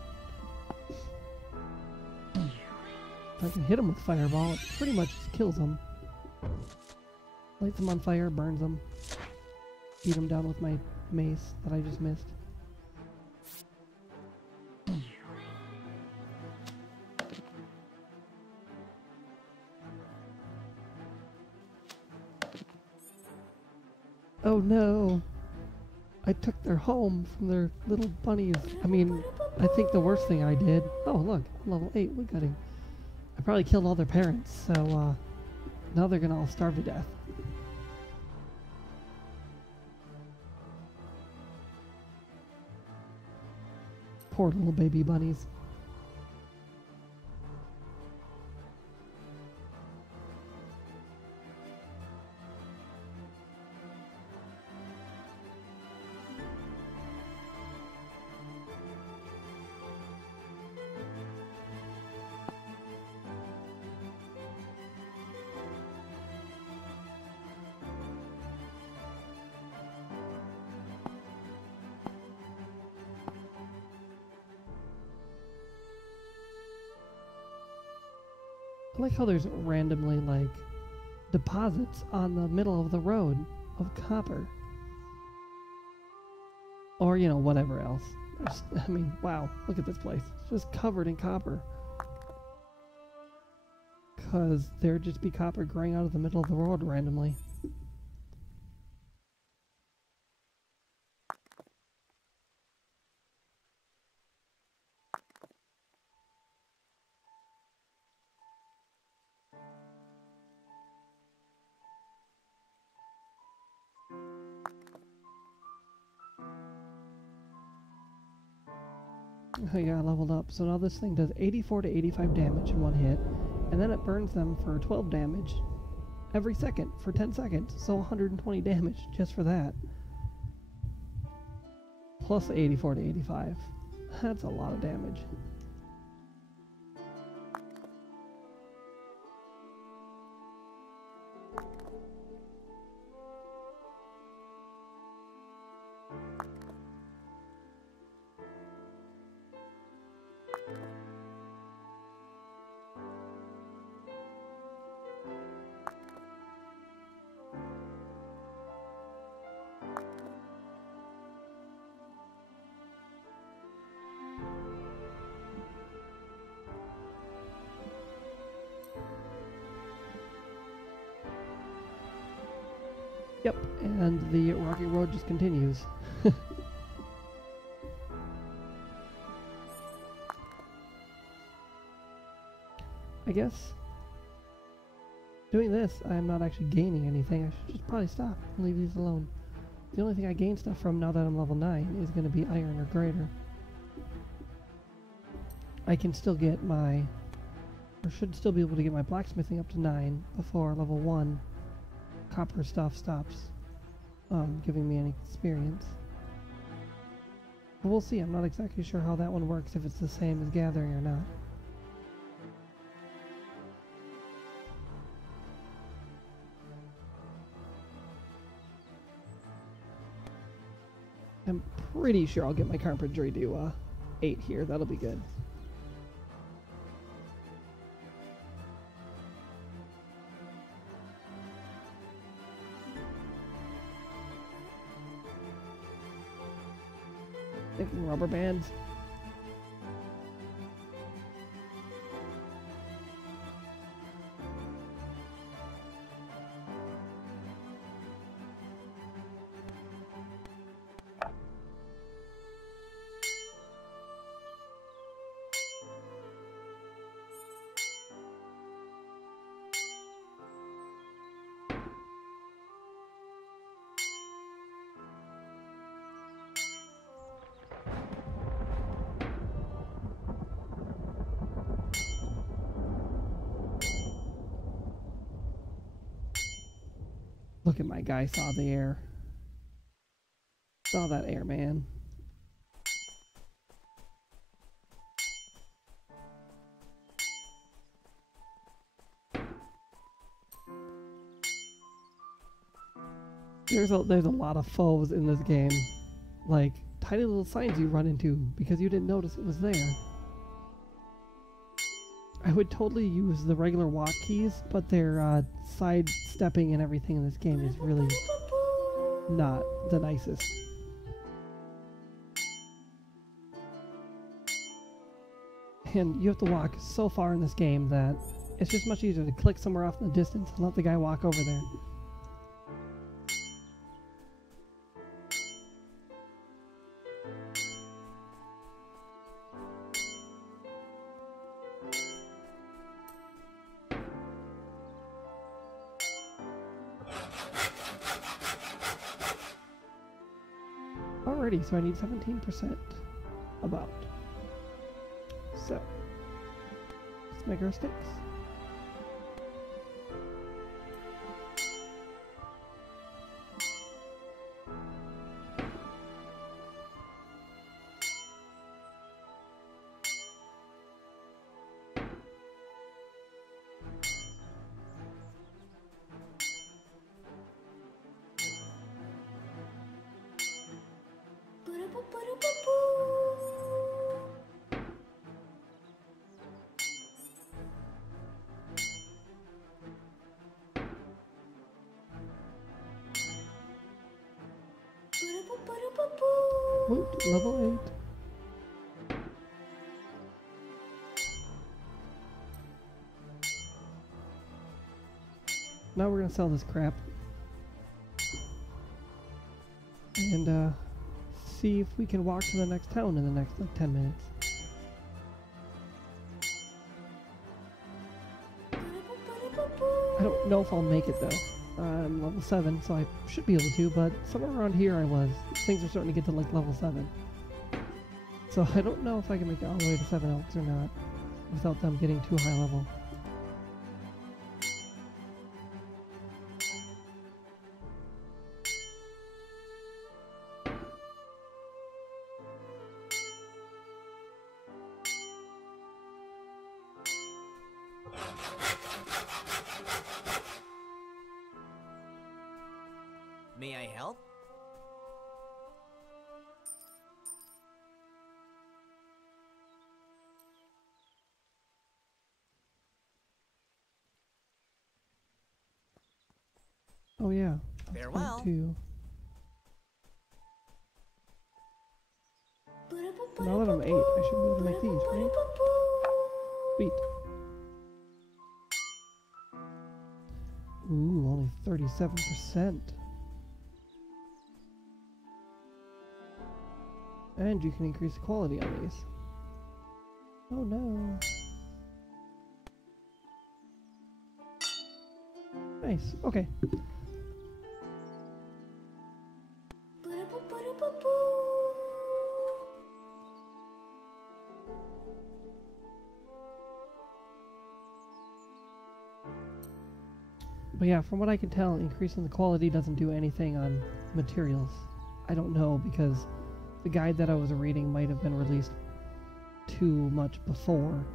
If I can hit him with fireball, it pretty much just kills him. Lights him on fire, burns him. Beat him down with my mace that I just missed. Oh no! I took their home from their little bunnies. I mean, I think the worst thing I did... Oh look, I'm level 8 woodcutting. I probably killed all their parents, so now they're gonna all starve to death. Poor little baby bunnies. I like how there's randomly, like, deposits on the middle of the road of copper. Or, you know, whatever else. I mean, wow, look at this place. It's just covered in copper. Because there'd just be copper growing out of the middle of the road randomly. Oh yeah, I leveled up. So now this thing does 84 to 85 damage in one hit, and then it burns them for 12 damage every second for 10 seconds. So 120 damage just for that. Plus 84 to 85. That's a lot of damage. Yep, and the rocky road just continues. I guess doing this, I'm not actually gaining anything. I should just probably stop and leave these alone. The only thing I gain stuff from now that I'm level 9 is going to be iron or greater. I can still get my, or should still be able to get my blacksmithing up to 9 before level 1 copper stuff stops giving me any experience. But we'll see. I'm not exactly sure how that one works, if it's the same as gathering or not. I'm pretty sure I'll get my carpentry to 8 here. That'll be good. Thinking rubber bands. Look at my guy, saw the air. Saw that air, man. There's a lot of foes in this game. Like, tiny little signs you run into because you didn't notice it was there. I would totally use the regular walk keys, but their sidestepping and everything in this game is really not the nicest. And you have to walk so far in this game that it's just much easier to click somewhere off in the distance and let the guy walk over there. Alrighty, so I need 17%. About. So, let's make our sticks. Woot, level 8. Now we're gonna sell this crap. And see if we can walk to the next town in the next like 10 minutes. I don't know if I'll make it though. I'm level 7, so I should be able to, but somewhere around here I was. Things are starting to get to like level 7. So I don't know if I can make it all the way to 7 Elks or not, without them getting too high level. May I help? Oh yeah. Farewell. Now that I'm 8, I should be able to make these, right? Sweet. Ooh, only 37%. And you can increase the quality on these. Oh no. Nice, okay. But yeah, from what I can tell, increasing the quality doesn't do anything on materials. I don't know, because the guide that I was reading might have been released too much before,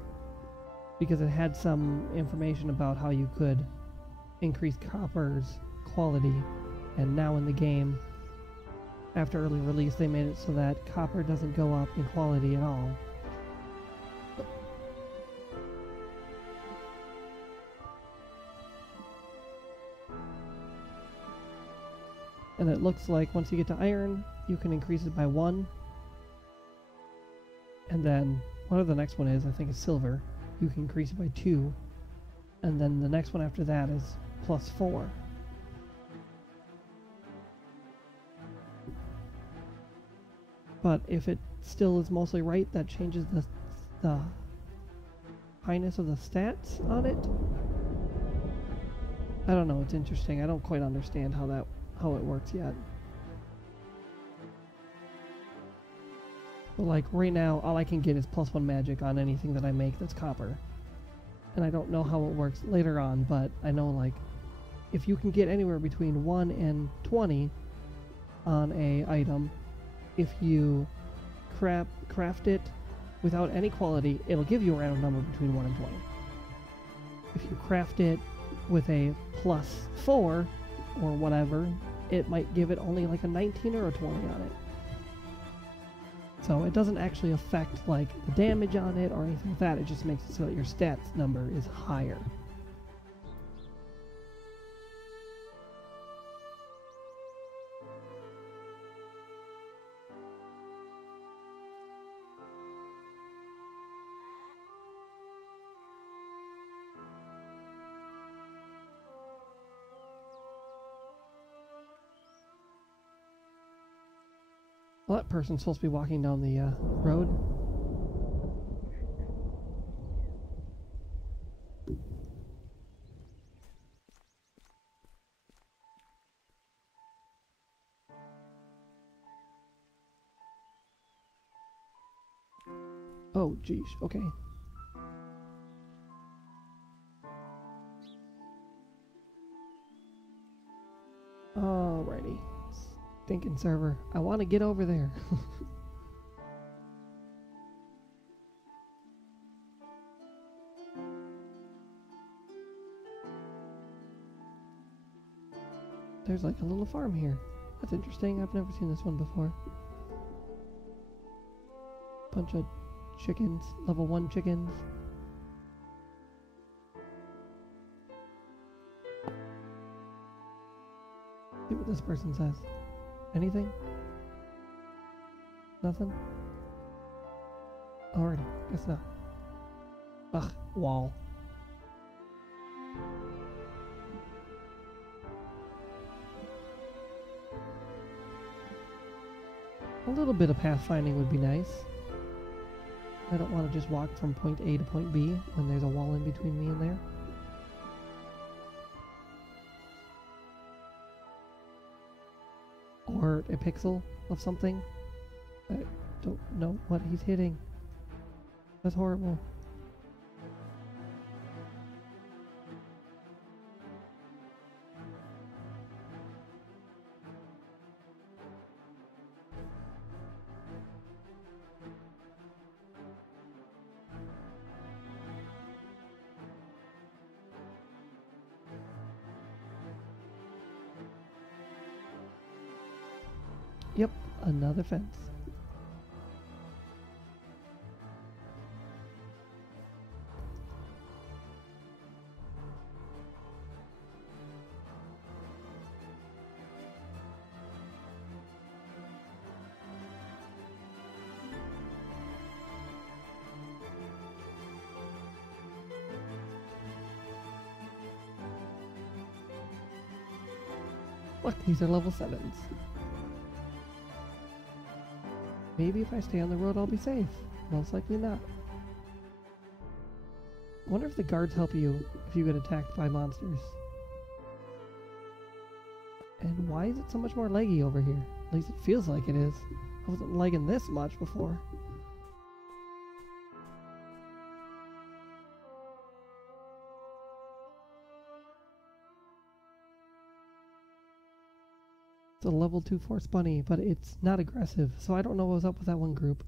because it had some information about how you could increase copper's quality, and now in the game, after early release, they made it so that copper doesn't go up in quality at all. And it looks like once you get to iron, you can increase it by 1. And then, whatever the next one is, I think it's silver, you can increase it by 2. And then the next one after that is plus 4. But if it still is mostly right, that changes the highness of the stats on it. I don't know, it's interesting. I don't quite understand how it works yet. But like right now, all I can get is +1 magic on anything that I make that's copper. And I don't know how it works later on, but I know like if you can get anywhere between 1 and 20 on a item, if you craft it without any quality, it'll give you a random number between 1 and 20. If you craft it with a +4 or whatever, it might give it only like a 19 or a 20 on it. So it doesn't actually affect like the damage on it or anything like that. It just makes it so that your stats number is higher. Well, that person's supposed to be walking down the road. Oh, geez. Okay. Alrighty. Stinking server. I want to get over there. There's like a little farm here. That's interesting. I've never seen this one before. Bunch of chickens. Level 1 chickens. See what this person says. Anything? Nothing? Alrighty, guess not. Ugh, wall. A little bit of pathfinding would be nice. I don't want to just walk from point A to point B when there's a wall in between me and there. Or a pixel of something. I don't know what he's hitting. That's horrible. Yep, another fence. Look, these are level 7s. Maybe if I stay on the road I'll be safe. Most likely not. I wonder if the guards help you if you get attacked by monsters. And why is it so much more leggy over here? At least it feels like it is. I wasn't lagging this much before. It's a level 2 force bunny, but it's not aggressive, so I don't know what was up with that one group.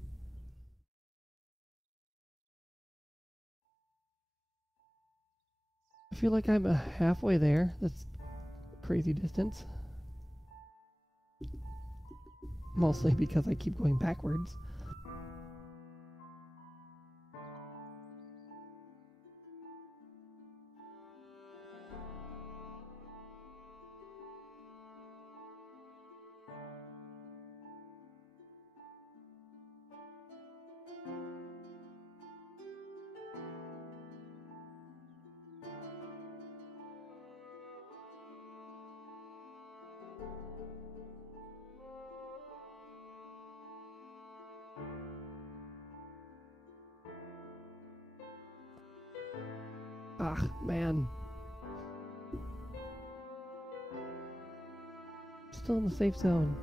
I feel like I'm halfway there. That's crazy distance. Mostly because I keep going backwards. Ah, man. Still in the safe zone.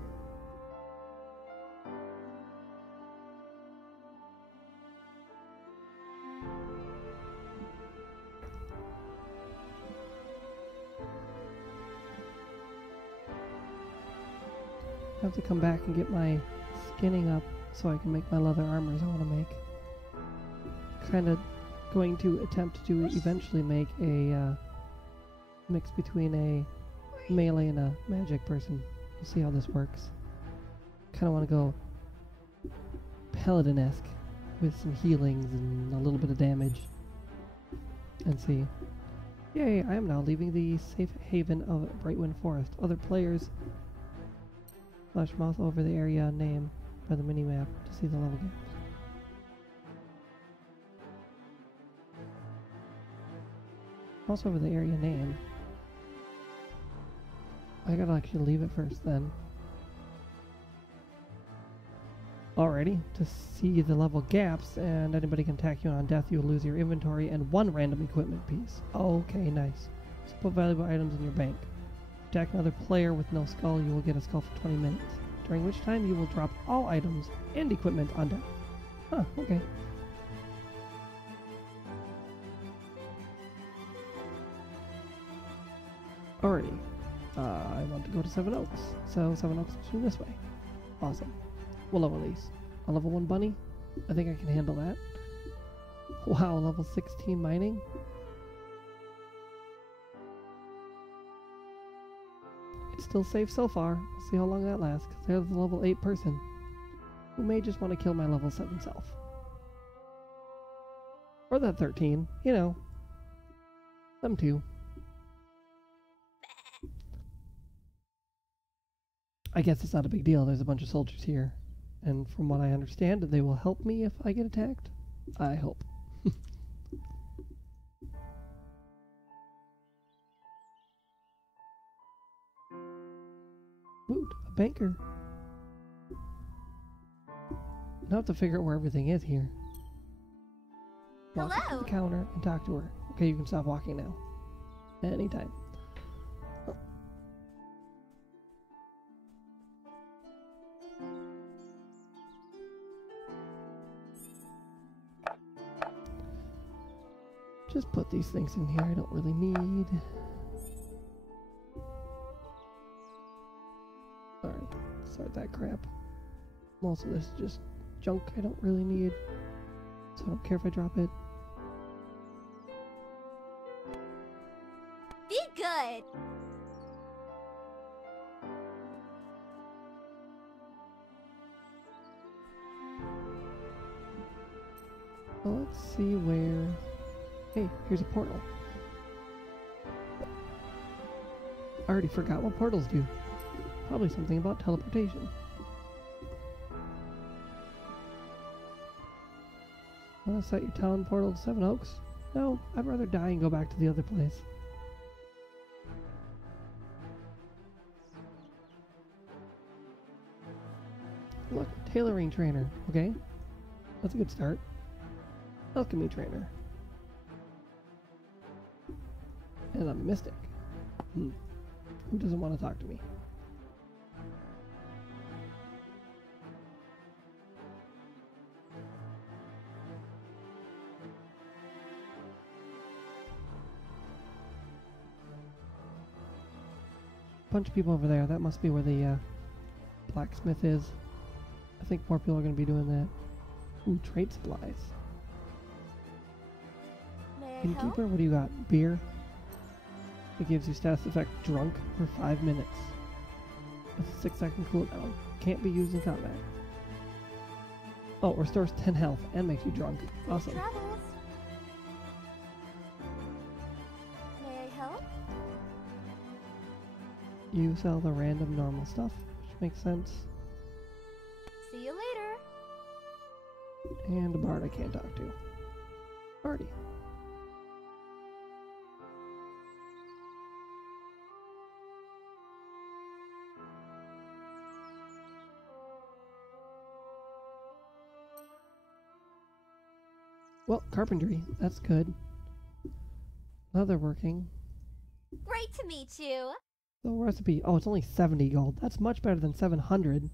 I have to come back and get my skinning up so I can make my leather armors I want to make. Kind of going to attempt to eventually make a mix between a melee and a magic person. We'll see how this works. Kind of want to go paladin-esque with some healings and a little bit of damage. And see. Yay, I am now leaving the safe haven of Brightwind Forest. Other players flash mouse over the area name by the minimap to see the level gaps. Mouse over the area name. I gotta actually leave it first then. Alrighty, to see the level gaps, and anybody can attack you on death, you will lose your inventory and one random equipment piece. Okay, nice. So put valuable items in your bank. Attack another player with no skull, you will get a skull for 20 minutes, during which time you will drop all items and equipment on death. Huh, okay. Alrighty. I want to go to Seven Oaks, so Seven Oaks is this way. Awesome. We'll level these. A level 1 bunny? I think I can handle that. Wow, level 16 mining? It's still safe so far. We'll see how long that lasts, because there's the level 8 person who may just want to kill my level 7 self. Or that 13, you know. Them too. I guess it's not a big deal. There's a bunch of soldiers here. And from what I understand, they will help me if I get attacked. I hope. Woot, a banker. Now I have to figure out where everything is here. Walk up to Hello. the counter and talk to her. Okay, you can stop walking now. Anytime. Just put these things in here I don't really need. Alright, start that crap. Most of this is just junk I don't really need, so I don't care if I drop it. Be good. Well, let's see where... Hey, here's a portal. I already forgot what portals do. Probably something about teleportation. Want to set your town portal to Seven Oaks? No, I'd rather die and go back to the other place. Look, tailoring trainer. Okay, that's a good start. Alchemy trainer. And a mystic. Who doesn't want to talk to me? Bunch of people over there. That must be where the blacksmith is. I think more people are going to be doing that. Ooh, trade supplies. May I help? Innkeeper, what do you got? Beer? It gives you status effect drunk for 5 minutes. With a 6-second cooldown. Can't be used in combat. Oh, restores 10 health and makes you drunk. Safe Awesome. travels. May I help? You sell the random normal stuff, which makes sense. See you later. And a bard I can't talk to. Bardy. Well, carpentry, that's good. Leather working. Great to meet you. The recipe, oh, it's only 70 gold. That's much better than 700.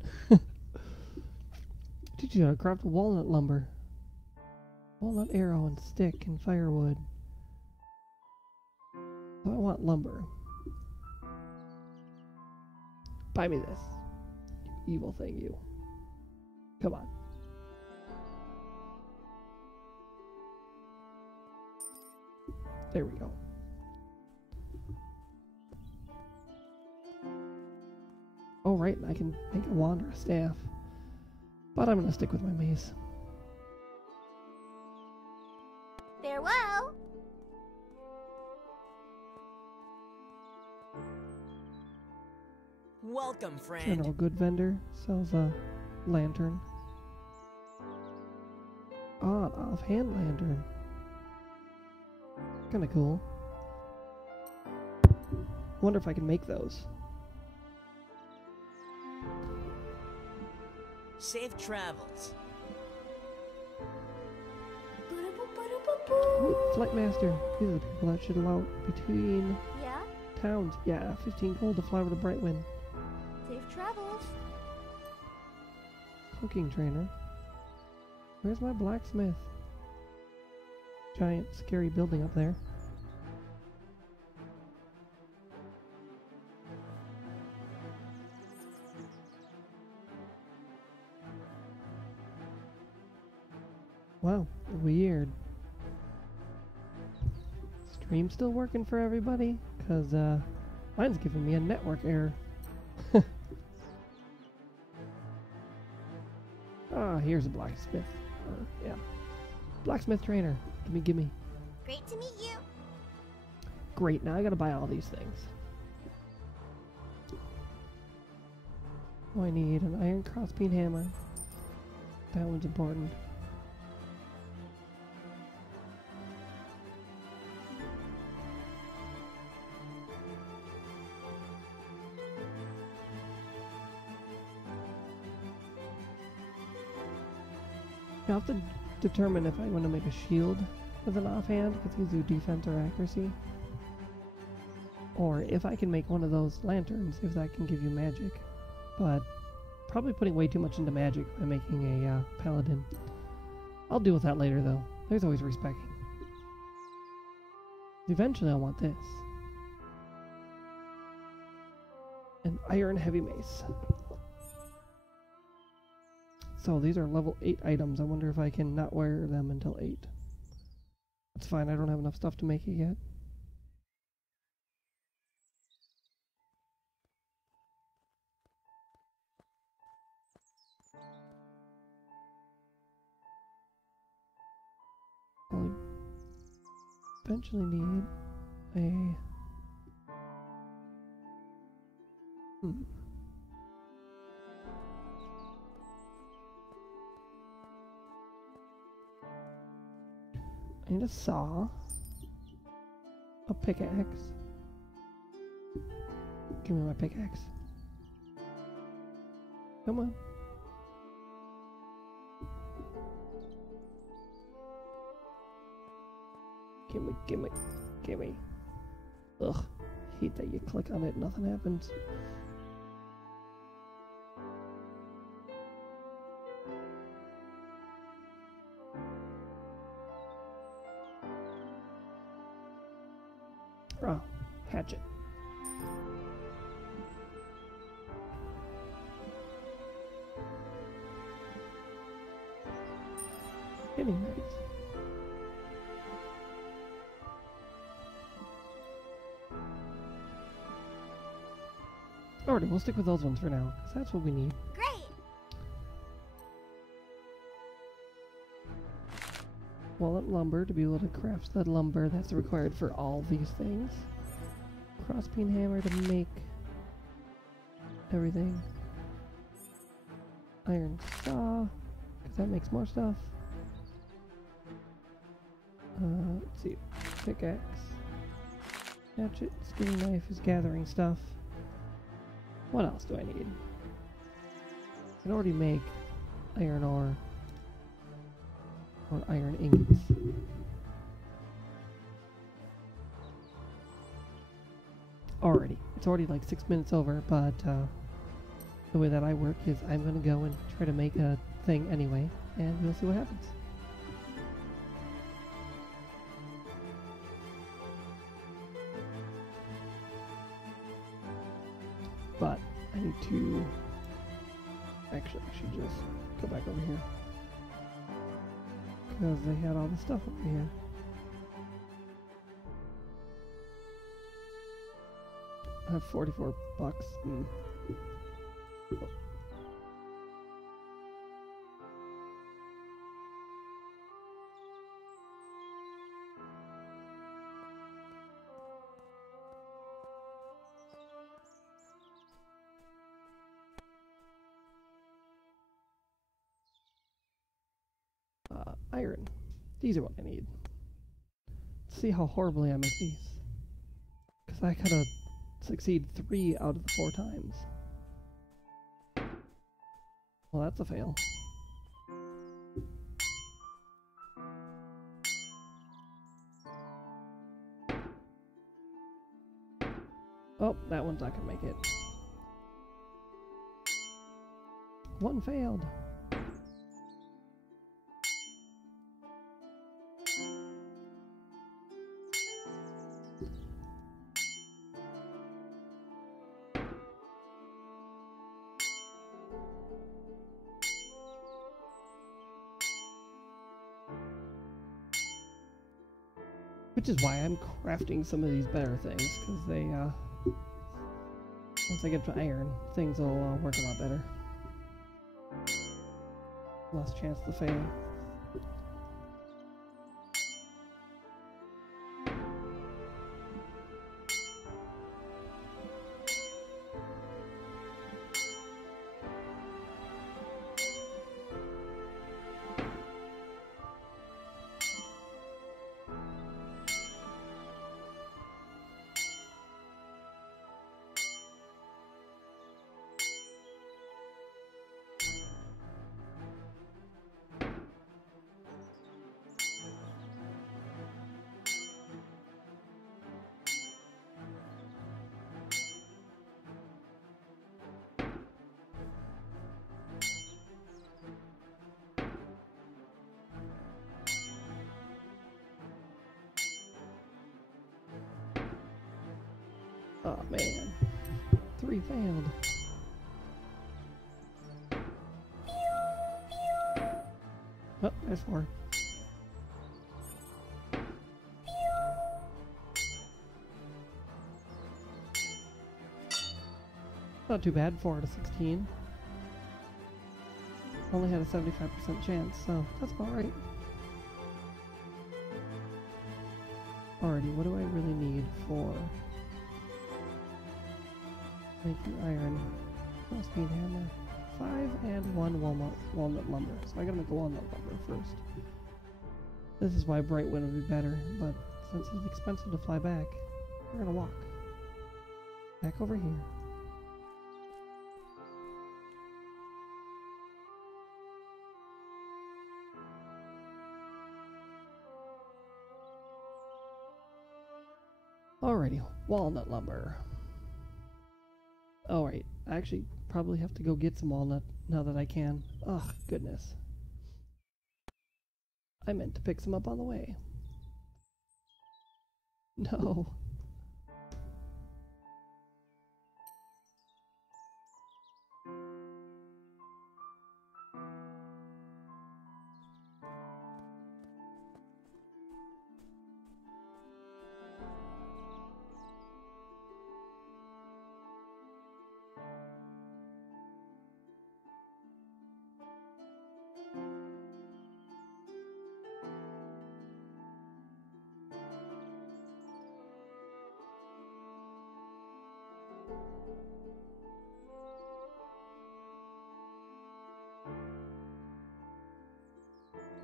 Teach you how to craft walnut lumber. Walnut arrow and stick and firewood. So I want lumber. Buy me this. You evil thing, you. Come on. There we go. Oh, right, I can make a wand or a staff. But I'm gonna stick with my mace. Farewell! Welcome, friend. General Good Vendor sells a lantern. Ah, an offhand lantern. Kinda cool. Wonder if I can make those. Safe travels. Ooh, Flight Master. These are the people that should allow between Yeah? towns. Yeah, 15 gold to fly over to Brightwind. Safe travels. Cooking trainer. Where's my blacksmith? Giant, scary building up there. Wow, weird. Stream still working for everybody? Cause mine's giving me a network error. Ah, here's a blacksmith. Yeah. Blacksmith trainer. Gimme. Great to meet you. Great, now I gotta buy all these things. Oh, I need an iron crossbeam hammer. That one's important. I'll have to determine if I want to make a shield with an offhand, because these do defense or accuracy. Or if I can make one of those lanterns, if that can give you magic. But probably putting way too much into magic by making a paladin. I'll deal with that later though. There's always respecting. Eventually I'll want this. An iron heavy mace. So these are level 8 items. I wonder if I can not wear them until 8. That's fine, I don't have enough stuff to make it yet. I'll eventually need a... I need a saw, a pickaxe. Give me my pickaxe. Come on. Gimme. Ugh, hate that you click on it, nothing happens. Oh, hatchet. Getting nice. Alright, we'll stick with those ones for now, because that's what we need. Great. Walnut lumber to be able to craft the lumber that's required for all these things. Crossbeam hammer to make everything. Iron saw, because that makes more stuff. Let's see. Pickaxe. Hatchet. Skinning knife is gathering stuff. What else do I need? I can already make iron ore. Or iron ingots. Already. It's already like 6 minutes over, but the way that I work is I'm going to go and try to make a thing anyway, and we'll see what happens. But I need to... Actually, I should just go back over here. Because they had all the stuff over here. I have 44 bucks. Iron. These are what I need. Let's see how horribly I make these. Because I gotta succeed 3 out of the 4 times. Well, that's a fail. Oh, that one's not gonna make it. 1 failed. Which is why I'm crafting some of these better things, because they, once I get to iron, things will work a lot better. Less chance to fail. Oh man, 3 failed. Oh, there's 4. Not too bad, 4 out of 16. Only had a 75% chance, so that's about right. Alrighty, what do I really need for making iron? Crossbeam hammer. 5 and 1 walnut lumber. So I gotta make a walnut lumber first. This is why Bright Wind would be better, but since it's expensive to fly back, we're gonna walk. Back over here. Alrighty, walnut lumber. Alright, I actually probably have to go get some walnut now that I can. Ugh, goodness. I meant to pick some up on the way. No.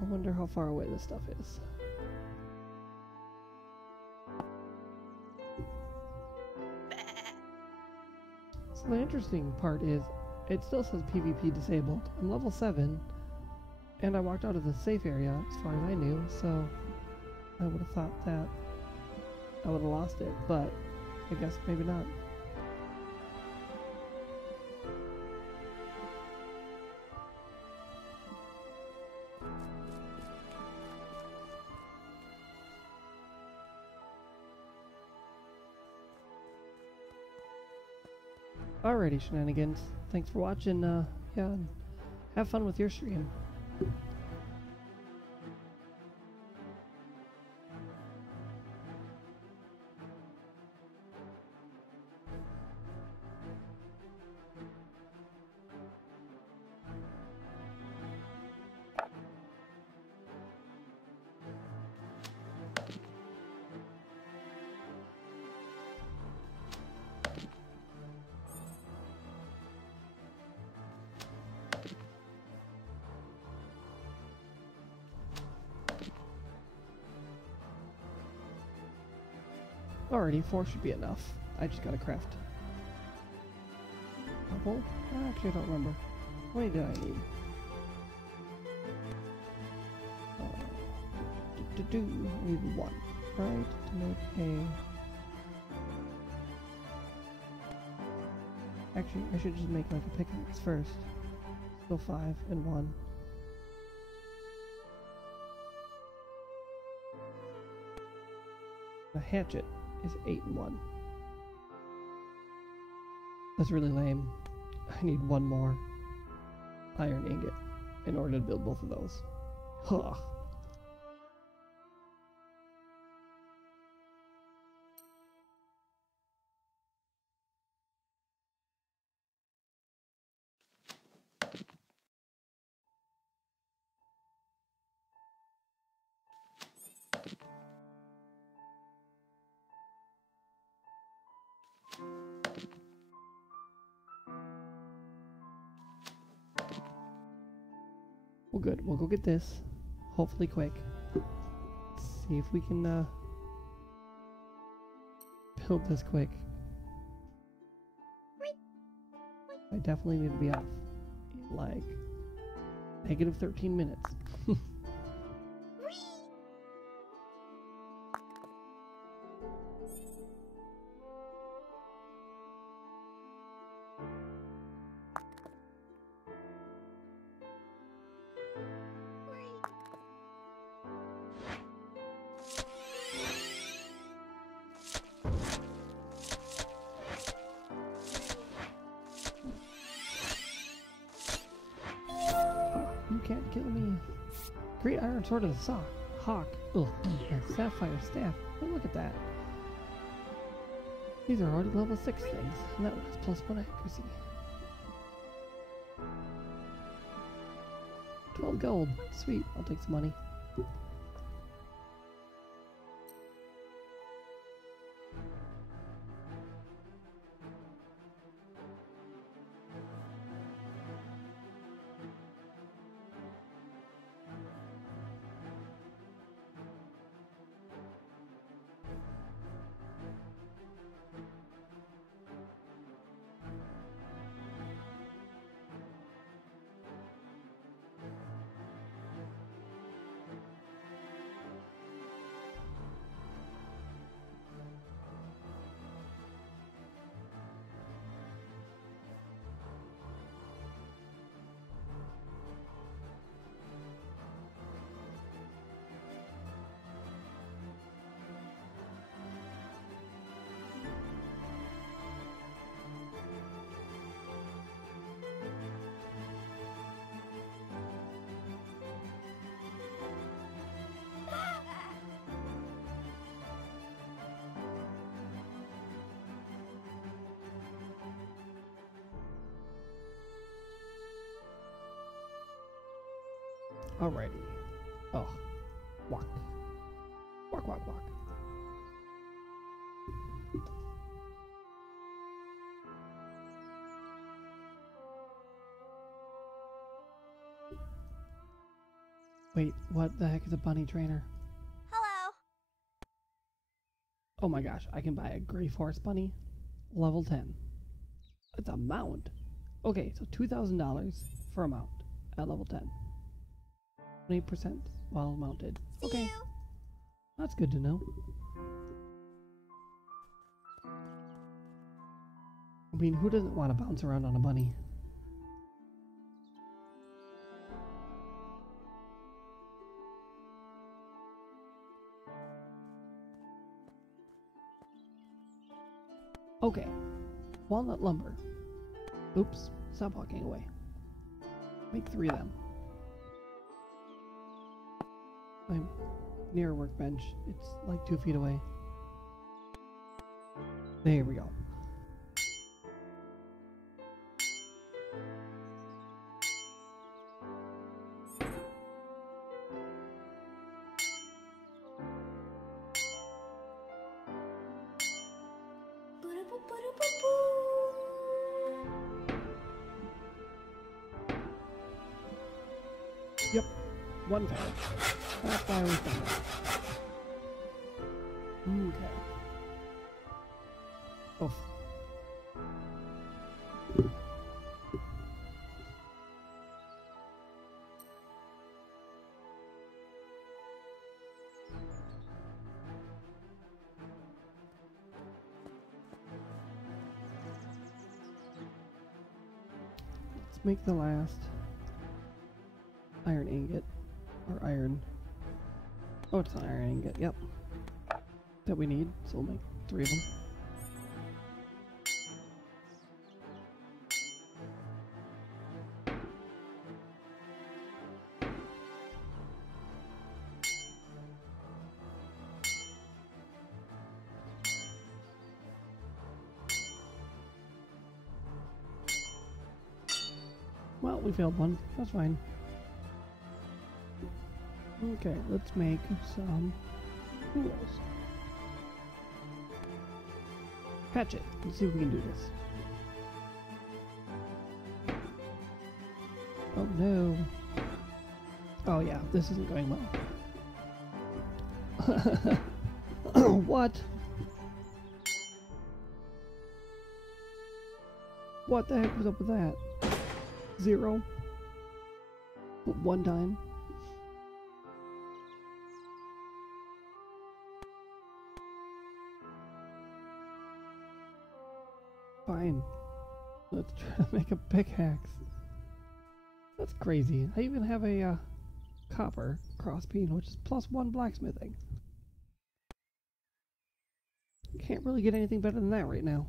I wonder how far away this stuff is. So the interesting part is, it still says PvP disabled. I'm level 7, and I walked out of the safe area as far as I knew, so I would have thought that I would have lost it, but I guess maybe not. Alrighty, shenanigans. Thanks for watching. Yeah, and have fun with your stream. Alrighty, 4 should be enough. I just gotta craft. Couple? Actually, I don't remember. How many did I need? I need 1, right? To make a... Actually, I should just make like a pickaxe first. So 5 and 1. The hatchet is 8 and 1. That's really lame. I need 1 more iron ingot in order to build both of those. Huh. Well, good. We'll go get this. Hopefully quick. Let's see if we can build this quick. I definitely need to be off in like negative 13 minutes. You can't kill me. Great iron sword of the sock. Hawk. Ugh. And sapphire staff. Oh, look at that. These are already level 6 things, and that one has +1 accuracy. 12 gold. Sweet. I'll take some money. Alrighty. Oh. Walk. Walk, walk, walk. Wait, what the heck is a bunny trainer? Hello. Oh my gosh, I can buy a gray forest bunny, level 10. It's a mount. Okay, so $2,000 for a mount at level 10. 20% while mounted. See Okay, you. that's good to know. I mean, who doesn't want to bounce around on a bunny? Okay, walnut lumber. Oops, stop walking away. Make 3 of them. I'm near a workbench. It's like 2 feet away. There we go. Yep, 1 pound. That's why we found it. Okay. Oh. Let's make the last iron ingot, or iron. Oh, it's an iron ingot, yep. That we need, so we'll make 3 of them. Well, we failed one. That's fine. Okay, let's make some tools. Hatchet. Let's see if we can do this. Oh no. Oh yeah, this isn't going well. What? What the heck was up with that? 0? 1 time? Fine. Let's try to make a pickaxe. That's crazy. I even have a copper crossbeam, which is +1 blacksmithing. Can't really get anything better than that right now.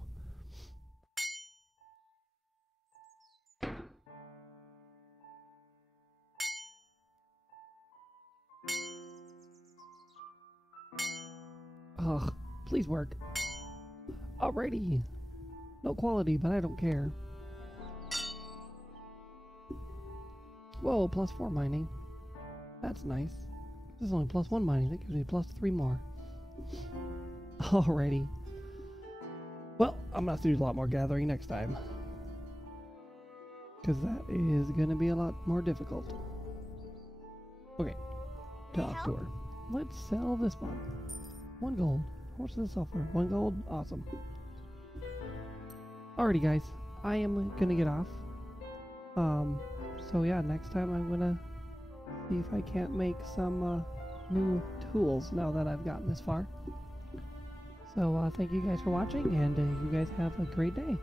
Ugh, please work. Alrighty. No quality, but I don't care. Whoa, +4 mining. That's nice. This is only +1 mining. That gives me +3 more. Alrighty. Well, I'm gonna have to do a lot more gathering next time. Because that is gonna be a lot more difficult. Okay. Talk to her. Let's sell this one. 1 gold. How much does this sell for? 1 gold? Awesome. Alrighty guys, I am gonna get off. So yeah, next time I'm gonna see if I can't make some new tools now that I've gotten this far. So thank you guys for watching, and you guys have a great day.